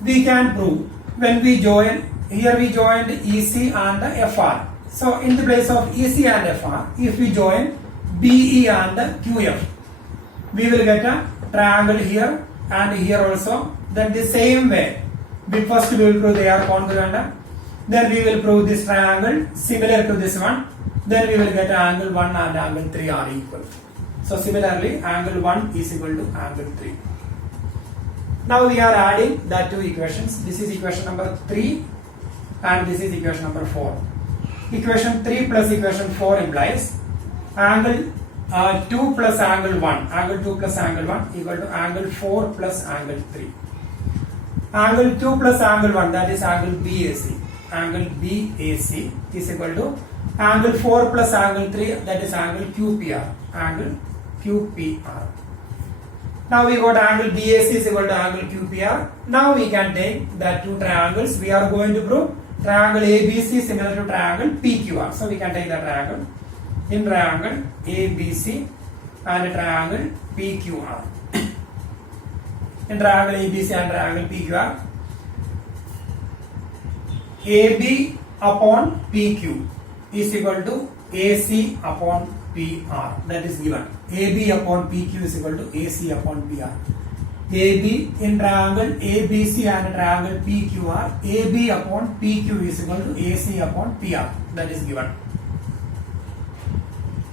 we can prove when we join, here we joined EC and FR. So in the place of EC and FR, if we join BE and QF, we will get a triangle here and here also. Then the same way, first we will prove they are congruent. Then we will prove this triangle similar to this one. Then we will get angle 1 and angle 3 are equal. So similarly, angle 1 is equal to angle 3. Now we are adding that two equations. This is equation number 3 and this is equation number 4. Equation 3 plus equation 4 implies angle 2 plus angle 1. Angle 2 plus angle 1 equal to angle 4 plus angle 3. Angle 2 plus angle 1, that is angle BAC. Angle BAC is equal to angle 4 plus angle 3, that is angle QPR. Angle QPR. Now we got angle BAC is equal to angle QPR. Now we can take that two triangles. We are going to prove triangle ABC similar to triangle PQR. So we can take the triangle. In triangle ABC and triangle PQR. In triangle ABC and triangle PQR, AB upon PQ is equal to AC upon PR. That is given. AB upon PQ is equal to AC upon PR. AB in triangle ABC and triangle PQR, AB upon PQ is equal to AC upon PR. That is given.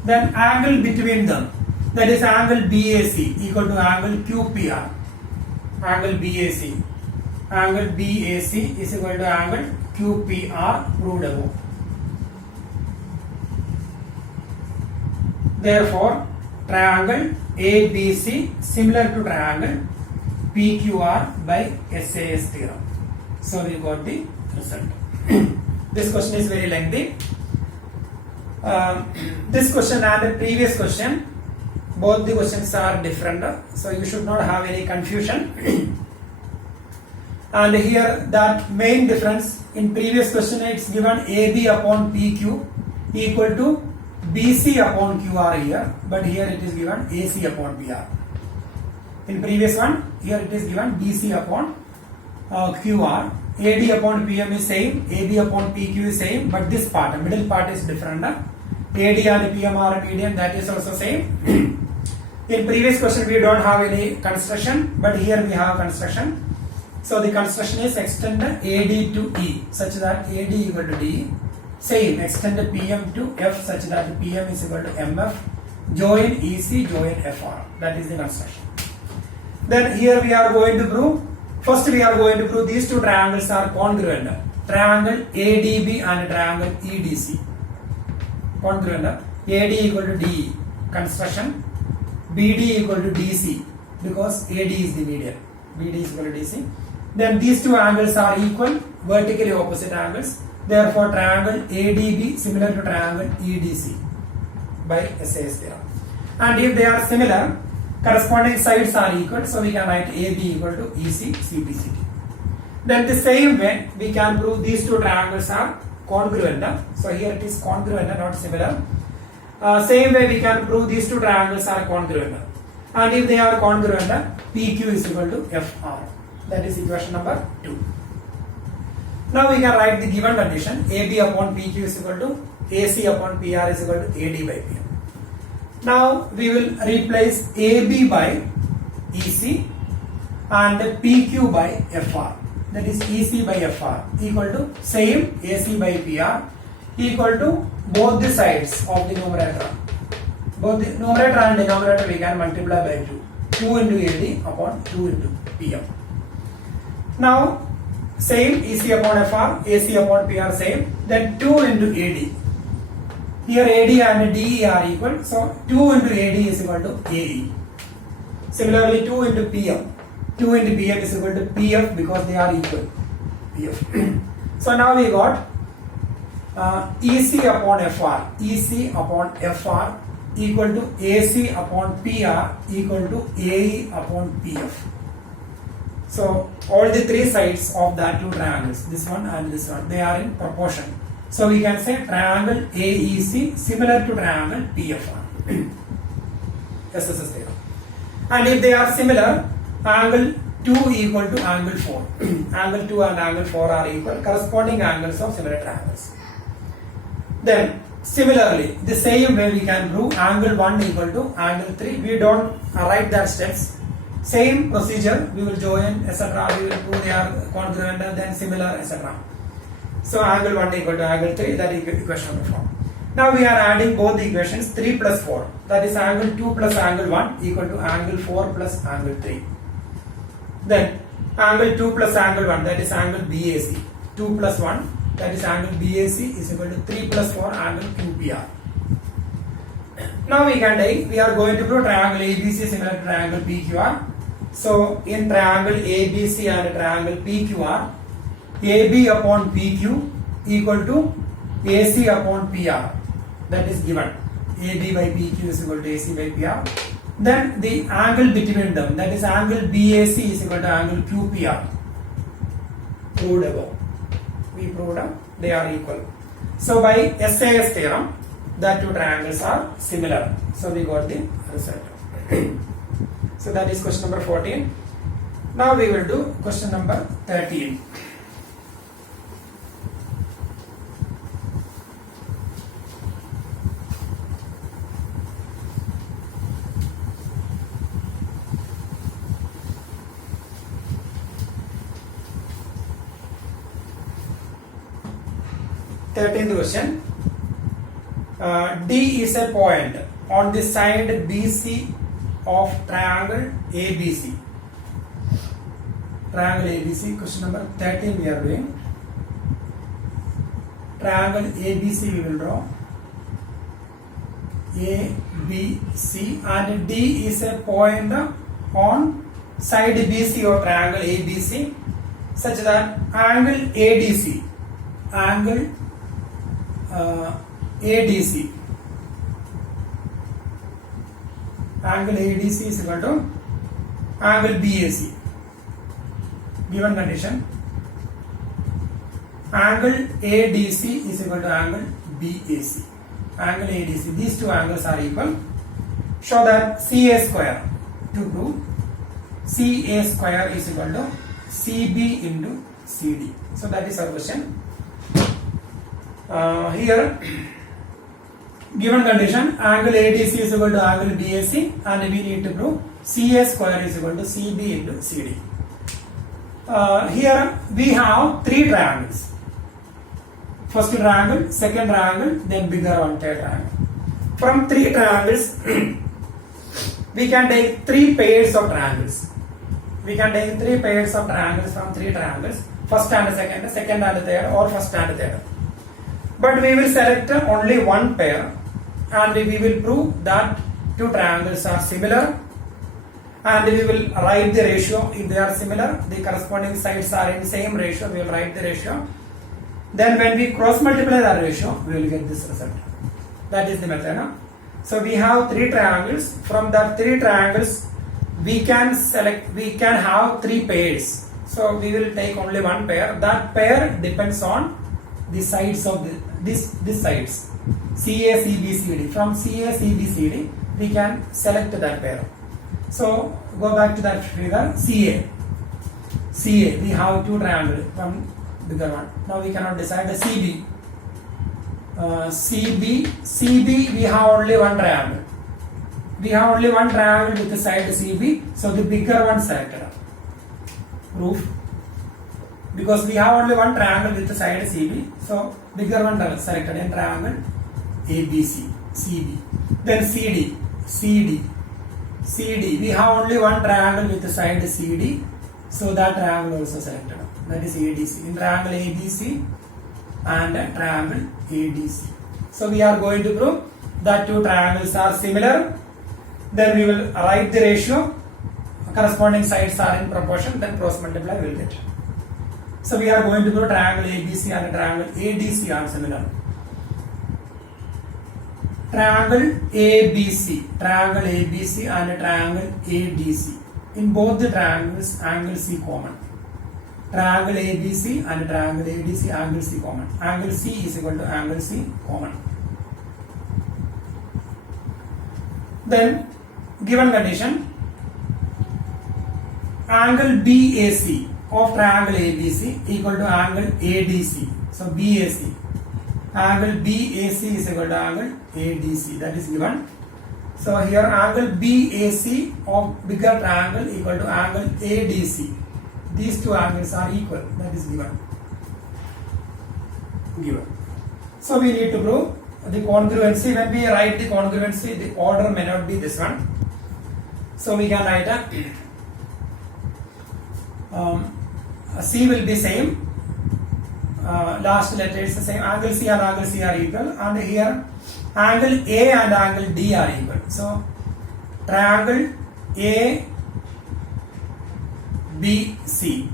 Then angle between them, that is angle BAC equal to angle QPR. angle BAC. Angle BAC is equal to angle QPR proved above. Therefore, triangle ABC similar to triangle PQR by SAS theorem. So we got the result. This question is very lengthy. This question and the previous question, both the questions are different, so you should not have any confusion. And here that main difference, in previous question it's given AB upon PQ equal to BC upon QR here, but here it is given AC upon PR. In previous one, here it is given BC upon QR. AD upon PM is same, AB upon PQ is same, but this part, the middle part is different. AD and PM are median, that is also same. In previous question we don't have any construction, but here we have construction. So the construction is extend AD to E such that AD equal to D. Same, extend PM to F such that PM is equal to MF. Join EC, join FR. That is the construction. Then here we are going to prove. First we are going to prove these two triangles are congruent. Triangle ADB and triangle EDC. Congruent. AD equal to DE. Construction. BD equal to DC because AD is the median. BD is equal to DC. Then these two angles are equal, vertically opposite angles. Therefore, triangle ADB similar to triangle EDC by SAS theorem. And if they are similar, corresponding sides are equal, so we can write AB equal to EC, CP, CT. Then the same way we can prove these two triangles are congruent. So here it is congruent, not similar. Same way we can prove these two triangles are congruent. And if they are congruent, PQ is equal to FR. That is equation number 2. Now we can write the given condition. AB upon PQ is equal to AC upon PR is equal to AD by PM. Now we will replace AB by EC and PQ by FR. That is EC by FR equal to same AC by PR equal to both the sides of the numerator. Both the numerator and denominator we can multiply by 2. 2 into AD upon 2 into PM. Now same EC upon FR, AC upon PR same. Then 2 into AD. Here AD and DE are equal, so 2 into AD is equal to AE. Similarly 2 into PM. 2 into PM is equal to PF because they are equal. PF. So now we got EC upon FR. EC upon FR equal to AC upon PR equal to AE upon PF. So all the three sides of that two triangles, this one and this one, they are in proportion. So we can say triangle AEC similar to triangle PFR. SSS theorem. And if they are similar, angle 2 equal to angle 4. Angle 2 and angle 4 are equal, corresponding angles of similar triangles. Then similarly, the same way we can prove angle 1 equal to angle 3. We don't write that steps. Same procedure, we will join, etc. We will prove they are congruent and then similar, etc. So angle 1 equal to angle 3, that is equation number 4. Now we are adding both the equations 3 plus 4. That is angle 2 plus angle 1 equal to angle 4 plus angle 3. Then angle 2 plus angle 1, that is angle BAC. 2 plus 1, that is angle BAC is equal to 3 plus 4 angle QPR. Now we can take, we are going to prove triangle ABC similar to triangle PQR. So in triangle ABC and triangle PQR, AB upon PQ equal to AC upon PR. That is given. AB by PQ is equal to AC by PR. Then the angle between them, that is angle BAC is equal to angle QPR. Proved above. We proved they are equal. So by SAS theorem, the two triangles are similar. So we got the result. So that is question number 14. Now we will do question number 13. Question. D is a point on the side BC of triangle ABC. triangle ABC. Question number 13 we are doing. Triangle ABC we will draw. A, B, C, and D is a point on side BC of triangle ABC, such that angle ADC, angle ADC is equal to angle BAC. Given condition, angle ADC is equal to angle BAC. Angle ADC, these two angles are equal. Show that CA square. To prove, CA square is equal to CB into CD. So that is our question. Here, given condition, angle ADC is equal to angle BAC, and we need to prove CA square is equal to CB into CD. Here we have three triangles. First triangle, second triangle, then bigger one, third triangle. From three triangles, we can take three pairs of triangles. We can take three pairs of triangles from three triangles. First and second, second and third, or first and third. But we will select only one pair, and we will prove that two triangles are similar, and we will write the ratio. If they are similar, the corresponding sides are in same ratio, we will write the ratio. Then when we cross multiply that ratio, we will get this result. That is the method. No? So we have three triangles. From that three triangles, we can have three pairs. So we will take only one pair. That pair depends on the sides of this sides. CA, CB, CD. From CA, CB, CD, we can select that pair. So go back to that figure. CA, we have two triangles from bigger one. Now we cannot decide the CB. CB, we have only one triangle. We have only one triangle with the side CB, so the bigger one selected. Proof. Because we have only one triangle with the side CB, so bigger one selected in triangle ABC, CB. Then CD. We have only one triangle with the side CD, so that triangle also selected. That is ADC. In triangle ABC and triangle ADC. So we are going to prove that two triangles are similar. Then we will write the ratio. Corresponding sides are in proportion. Then cross multiply we will get. So we are going to prove triangle ABC and triangle ADC are similar. Triangle ABC and triangle ADC. In both the triangles, angle C common. Triangle ABC and triangle ADC, angle C common. Angle C is equal to angle C common. Then, given condition, angle BAC of triangle ABC equal to angle ADC. So BAC. Angle BAC is equal to angle ADC. That is given. So here angle BAC of bigger triangle equal to angle ADC. These two angles are equal. That is given. So we need to prove the congruency. When we write the congruency, the order may not be this one. So we can write C will be same. Last letter is the same. Angle C and angle C are equal, and here angle A and angle D are equal. So triangle ABC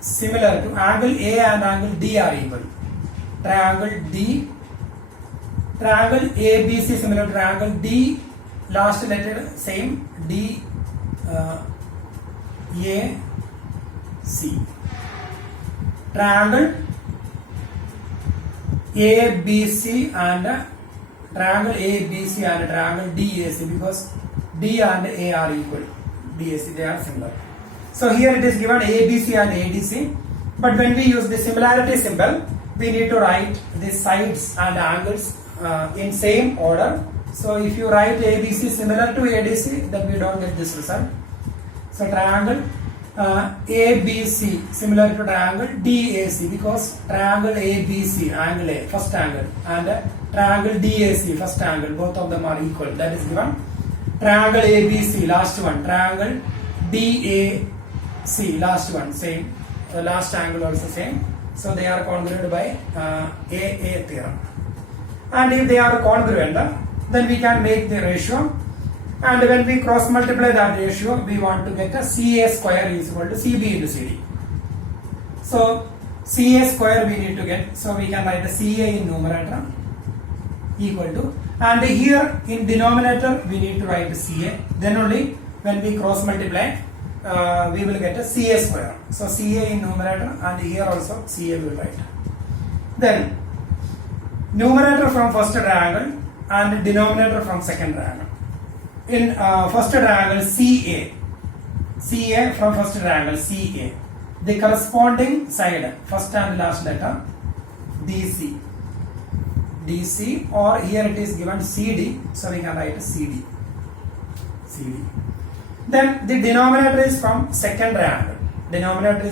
similar to angle A and angle D are equal. Triangle ABC similar to triangle D. Last letter same. D A C. Triangle ABC and triangle DAC, because D and A are equal. DAC, they are similar. So here it is given ABC and ADC, but when we use the similarity symbol, we need to write the sides and angles in same order. So if you write ABC similar to ADC, then we don't get this result. So triangle ABC similar to triangle DAC, because triangle ABC angle A, first angle, and triangle DAC, first angle, both of them are equal. That is given. Triangle ABC, last one, triangle DAC C, last one, same. Last angle also same. So they are congruent by AA theorem. And if they are congruent, then we can make the ratio. And when we cross multiply that ratio, we want to get a CA square is equal to CB into CD. So CA square we need to get. So we can write the CA in numerator equal to, and here in denominator we need to write the CA. Then only when we cross multiply, we will get a CA square. So CA in numerator, and here also CA we will write. Then numerator from first triangle and denominator from second triangle. In first triangle CA from first triangle CA, the corresponding side, first and last letter DC, or here it is given CD, so we can write CD. Then the denominator is from second triangle. Denominator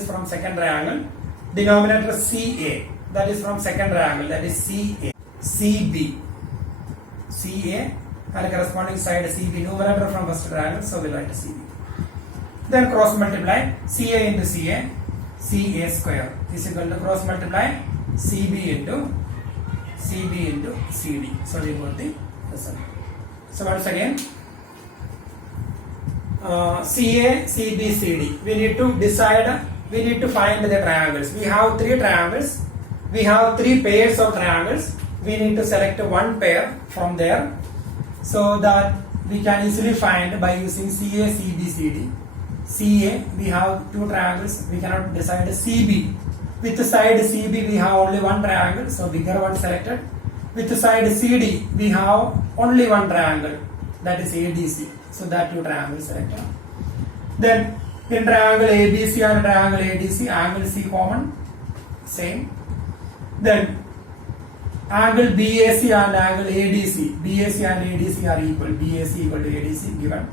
CA, that is from second triangle, that is CA. CA and corresponding side CB, numerator from first triangle, so we write CB. Then cross multiply CA into CA, CA square is equal to cross multiply CB into CD. So we got the result. So once again, CA, CB, CD. We need to find the triangles. We have three triangles. We have three pairs of triangles. We need to select one pair from there, so that we can easily find by using CA, CB, CD. CA, we have two triangles. We cannot decide CB. With the side CB, we have only one triangle, so bigger one selected. With the side CD, we have only one triangle, that is ADC. So that two triangles selected. Then in triangle ABC and triangle ADC, angle C common, same. Then angle BAC and angle ADC, BAC and ADC are equal. BAC equal to ADC given.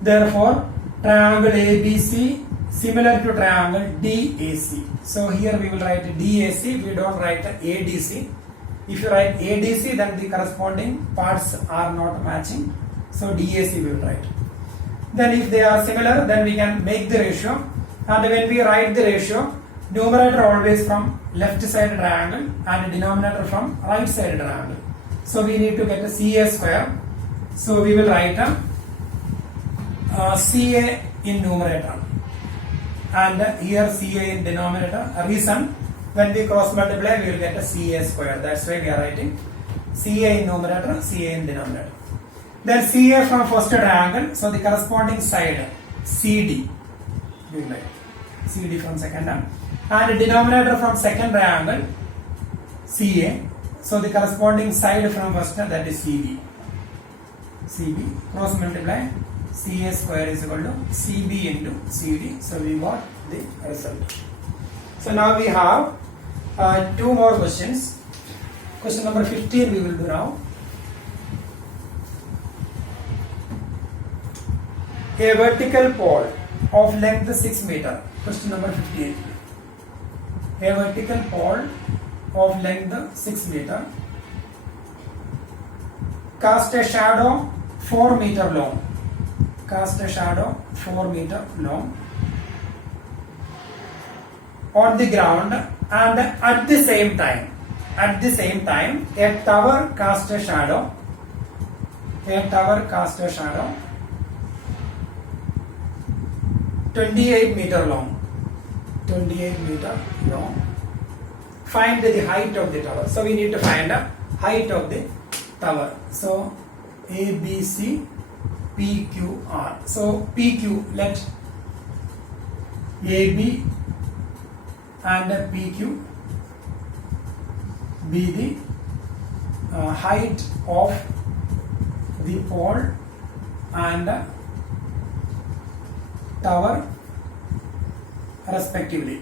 Therefore, triangle ABC similar to triangle DAC. So here we will write DAC. We don't write ADC. If you write ADC, then the corresponding parts are not matching. So DAC we will write. Then if they are similar, then we can make the ratio. And when we write the ratio, numerator always from left side triangle and denominator from right side triangle. So we need to get a CA square. So we will write a CA in numerator and here CA in denominator. A reason, when we cross multiply we will get a CA square. That's why we are writing CA in numerator, CA in denominator. Then CA from first triangle, so the corresponding side CD, we will write CD from second, and denominator from second triangle CA, so the corresponding side from first, that is CB. Cross multiply CA square is equal to CB into CD, so we got the result. So now we have two more questions. Question number 15 we will do now. A vertical pole of length 6 meter. Question number 15. A vertical pole of length 6 meter cast a shadow 4 meter long. On the ground, and at the same time a tower cast a shadow 28 meter long. Find the height of the tower. So we need to find the height of the tower. So A, B, C, P, Q, R. So PQ, let AB and PQ be the height of the pole and tower respectively.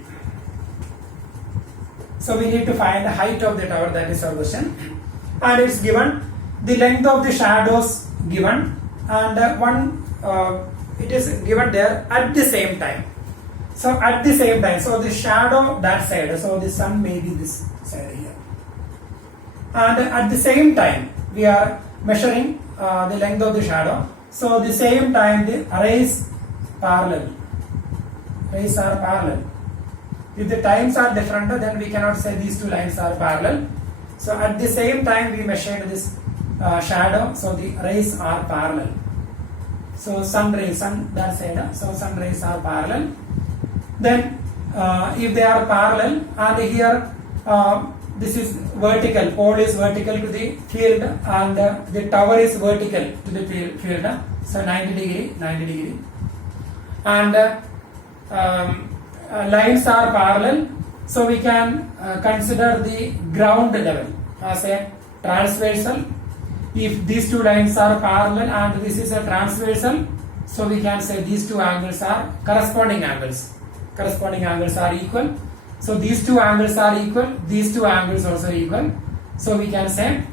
So we need to find the height of the tower, that is our question. And it's given the length of the shadows given, and it is given there at the same time. So at the same time, so the shadow that side, so the sun may be this side here. And at the same time, we are measuring the length of the shadow. So the same time the arrays parallel. rays are parallel. If the times are different, then we cannot say these two lines are parallel. So at the same time we measured this shadow, so the rays are parallel. So sun rays, that side, so sun rays are parallel. Then if they are parallel, and here this is vertical, pole is vertical to the field, and the tower is vertical to the field, so 90 degree, and lines are parallel, so we can consider the ground level as a transversal. If these two lines are parallel and this is a transversal, so we can say these two angles are corresponding angles. Corresponding angles are equal. So these two angles are equal, these two angles also equal. So we can say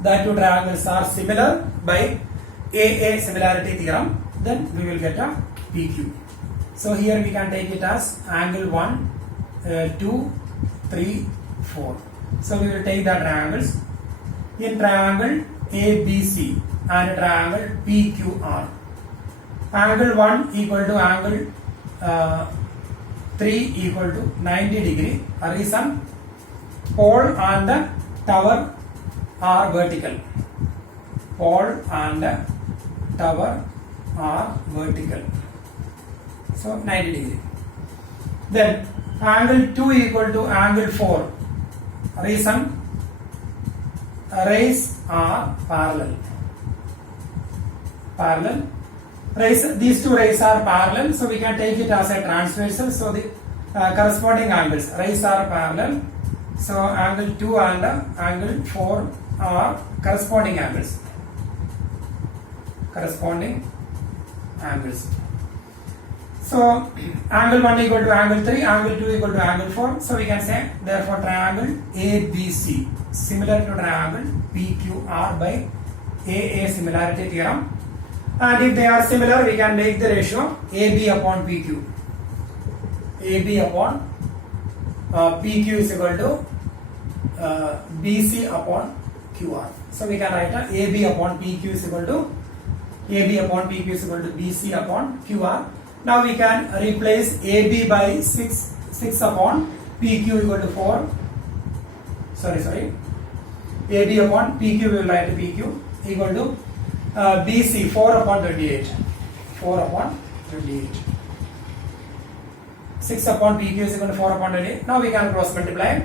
that two triangles are similar by AA similarity theorem. Then we will get a PQ. So here we can take it as angle 1, 2, 3, 4. So we will take the triangles. In triangle ABC and triangle PQR, angle 1 equal to angle 3 equal to 90 degree. Reason, pole and the tower are vertical. Pole and the tower are vertical. So 90 degree. Then angle 2 equal to angle 4. Reason, rays are parallel. These two rays are parallel, so we can take it as a transversal. So the corresponding angles, rays are parallel. So angle 2 and angle 4 are corresponding angles. So angle 1 equal to angle 3, angle 2 equal to angle 4. So we can say therefore triangle ABC similar to triangle PQR by AA similarity theorem. And if they are similar, we can make the ratio AB upon PQ. AB upon PQ is equal to BC upon QR. So we can write AB upon PQ is equal to BC upon QR. Now we can replace AB by 6 upon PQ equal to 4. Sorry. AB upon PQ, we will write PQ equal to BC 4 upon 28. 4 upon 28. 6 upon PQ is equal to 4 upon 28. Now we can cross multiply.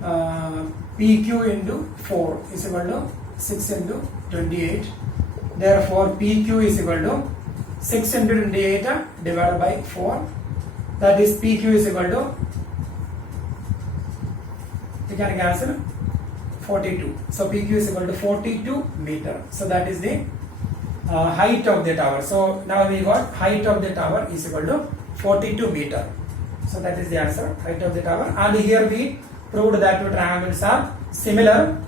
PQ into 4 is equal to 6 into 28. Therefore PQ is equal to 6 into 28 divided by 4. That is PQ is equal to, we can cancel, 42. So PQ is equal to 42 meter. So that is the height of the tower. So now we got height of the tower is equal to 42 meter. So that is the answer, height of the tower. And here we proved that two triangles are similar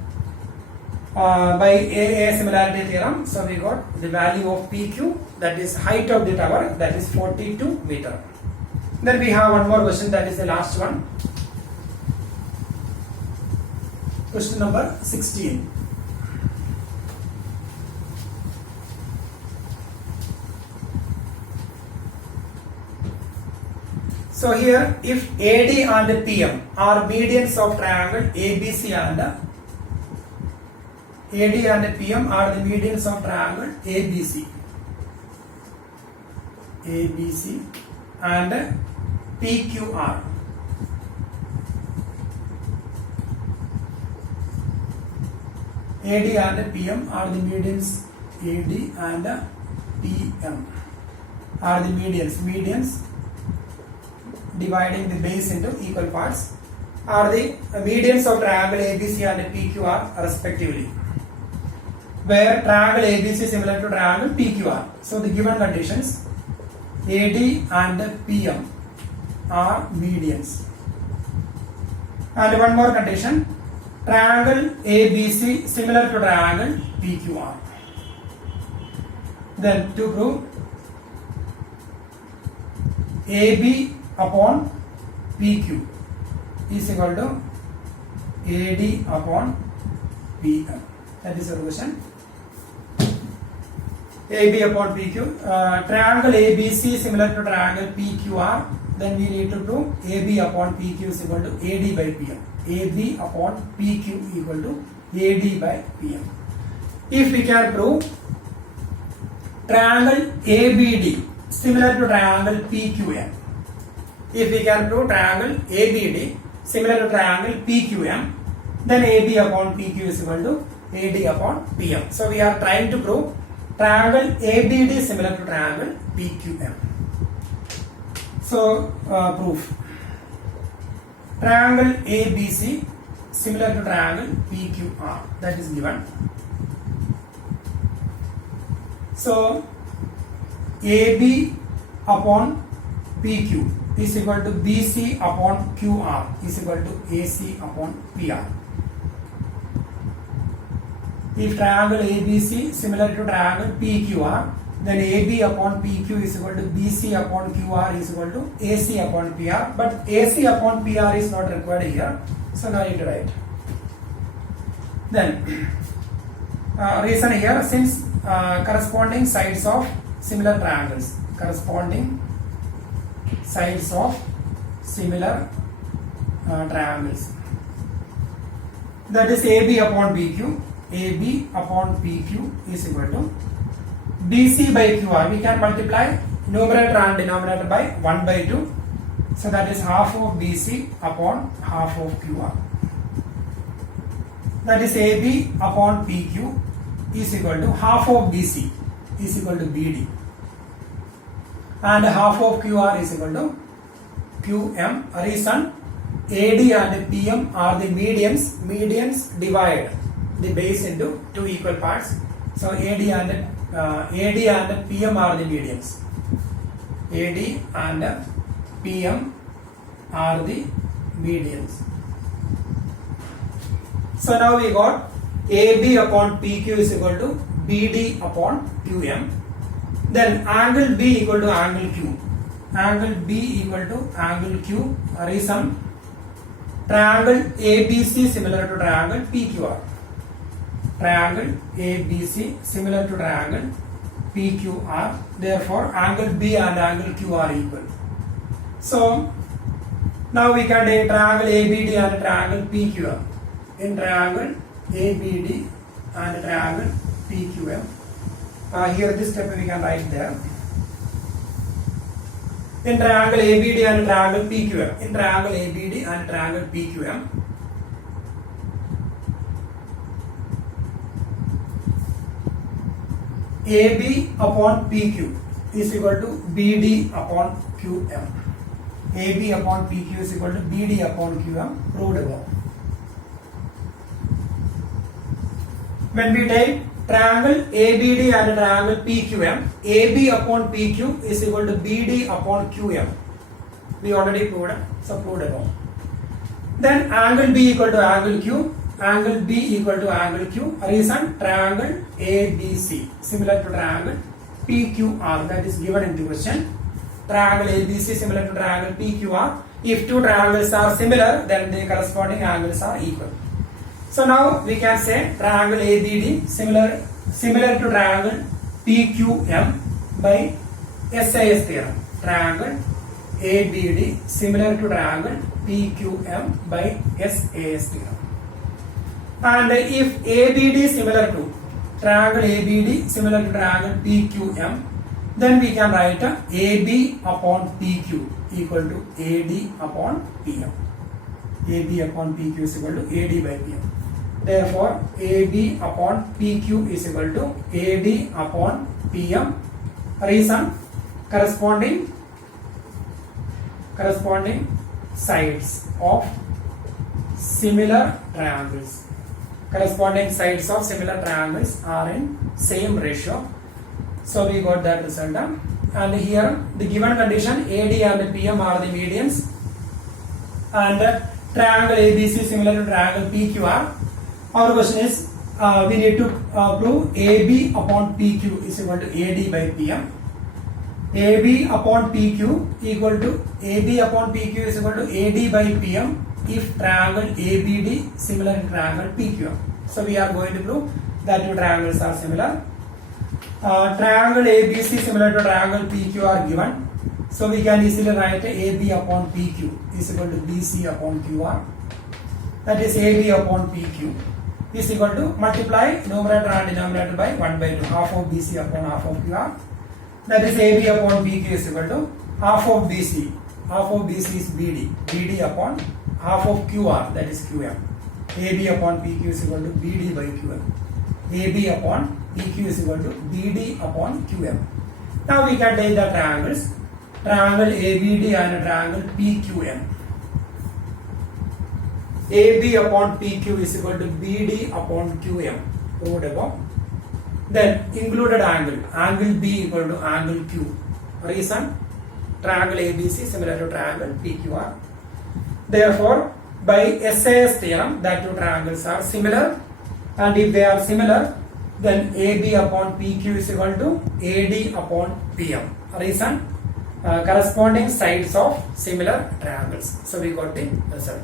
by AA similarity theorem. So we got the value of PQ, that is height of the tower, that is 42 meter. Then we have one more question, that is the last one. Question number 16. So here, if AD and PM are medians of triangle ABC and AD and PM are the medians of triangle ABC and PQR. AD and PM are the medians. AD and PM are the medians dividing the base into equal parts are the medians of triangle ABC and PQR respectively, where triangle ABC is similar to triangle PQR. So the given conditions, AD and PM are medians. And one more condition, triangle ABC similar to triangle PQR. Then to prove, AB upon PQ is equal to AD upon PM. That is the question. AB upon PQ. Triangle ABC similar to triangle PQR. Then we need to prove AB upon PQ is equal to AD by PM. AB upon PQ equal to AD by PM. If we can prove triangle ABD similar to triangle PQM. If we can prove triangle ABD similar to triangle PQM, then AB upon PQ is equal to AD upon PM. So we are trying to prove triangle ABD similar to triangle PQM. So proof. Triangle ABC similar to triangle PQR, that is given. So AB upon PQ is equal to BC upon QR is equal to AC upon PR. If triangle ABC similar to triangle PQR, then AB upon PQ is equal to BC upon QR is equal to AC upon PR. But AC upon PR is not required here, so now you need to write. Then reason here, since corresponding sides of similar triangles, corresponding sides of similar triangles, that is AB upon PQ. AB upon PQ is equal to BC by QR. We can multiply numerator and denominator by 1 by 2. So that is half of BC upon half of QR. That is AB upon PQ is equal to half of BC is equal to BD. And half of QR is equal to QM. Reason AD and PM are the medians. Medians divide the base into two equal parts. So AD and PM are the medians. AD and PM are the medians. So now we got AB upon PQ is equal to BD upon QM. Then angle B equal to angle Q. Angle B equal to angle Q. Reason triangle ABC similar to triangle PQR. Triangle ABC similar to triangle PQR. Therefore, angle B and angle Q are equal. So now we can take triangle ABD and triangle PQM. In triangle ABD and triangle PQM. Here this step we can write there. In triangle ABD and triangle PQM. In triangle ABD and triangle PQM. AB upon PQ is equal to BD upon QM. AB upon PQ is equal to BD upon QM, proved above. When we take triangle ABD and triangle PQM, AB upon PQ is equal to BD upon QM. We already proved, so proved above. Then angle B equal to angle Q. Angle B equal to angle Q. Reason triangle ABC similar to triangle PQR, that is given in the question. Triangle ABC similar to triangle PQR. If two triangles are similar, then the corresponding angles are equal. So now we can say triangle ABD similar to triangle PQM by SAS theorem. Triangle ABD similar to triangle PQM by SAS theorem. And if ABD similar to triangle ABD similar to triangle PQM, then we can write AB upon PQ equal to AD upon PM. AB upon PQ is equal to AD by PM. Therefore, AB upon PQ is equal to AD upon PM. Reason corresponding sides of similar triangles. Corresponding sides of similar triangles are in same ratio. So we got that result. And here the given condition AD and PM are the medians. And triangle ABC similar to triangle PQR. Our question is we need to prove AB upon PQ is equal to AD by PM. AB upon PQ equal to AB upon PQ is equal to AD by PM if triangle ABD similar to triangle PQM. So we are going to prove that two triangles are similar. Triangle ABC similar to triangle PQ are given. So we can easily write AB upon PQ is equal to BC upon QR. That is AB upon PQ is equal to multiply numerator and denominator by 1 by 2. Half of BC upon half of QR. That is AB upon PQ is equal to half of BC. Half of BC is BD. BD upon half of QR, that is QM. AB upon PQ is equal to BD by QM. AB upon PQ is equal to BD upon QM. Now we can take the triangles. Triangle ABD and triangle PQM. AB upon PQ is equal to BD upon QM. Proved above. Then included angle. Angle B equal to angle Q. Reason? Triangle ABC similar to triangle PQR. Therefore, by SAS theorem, that two triangles are similar, and if they are similar, then AB upon PQ is equal to AD upon PM. Reason? Corresponding sides of similar triangles. So we got the result.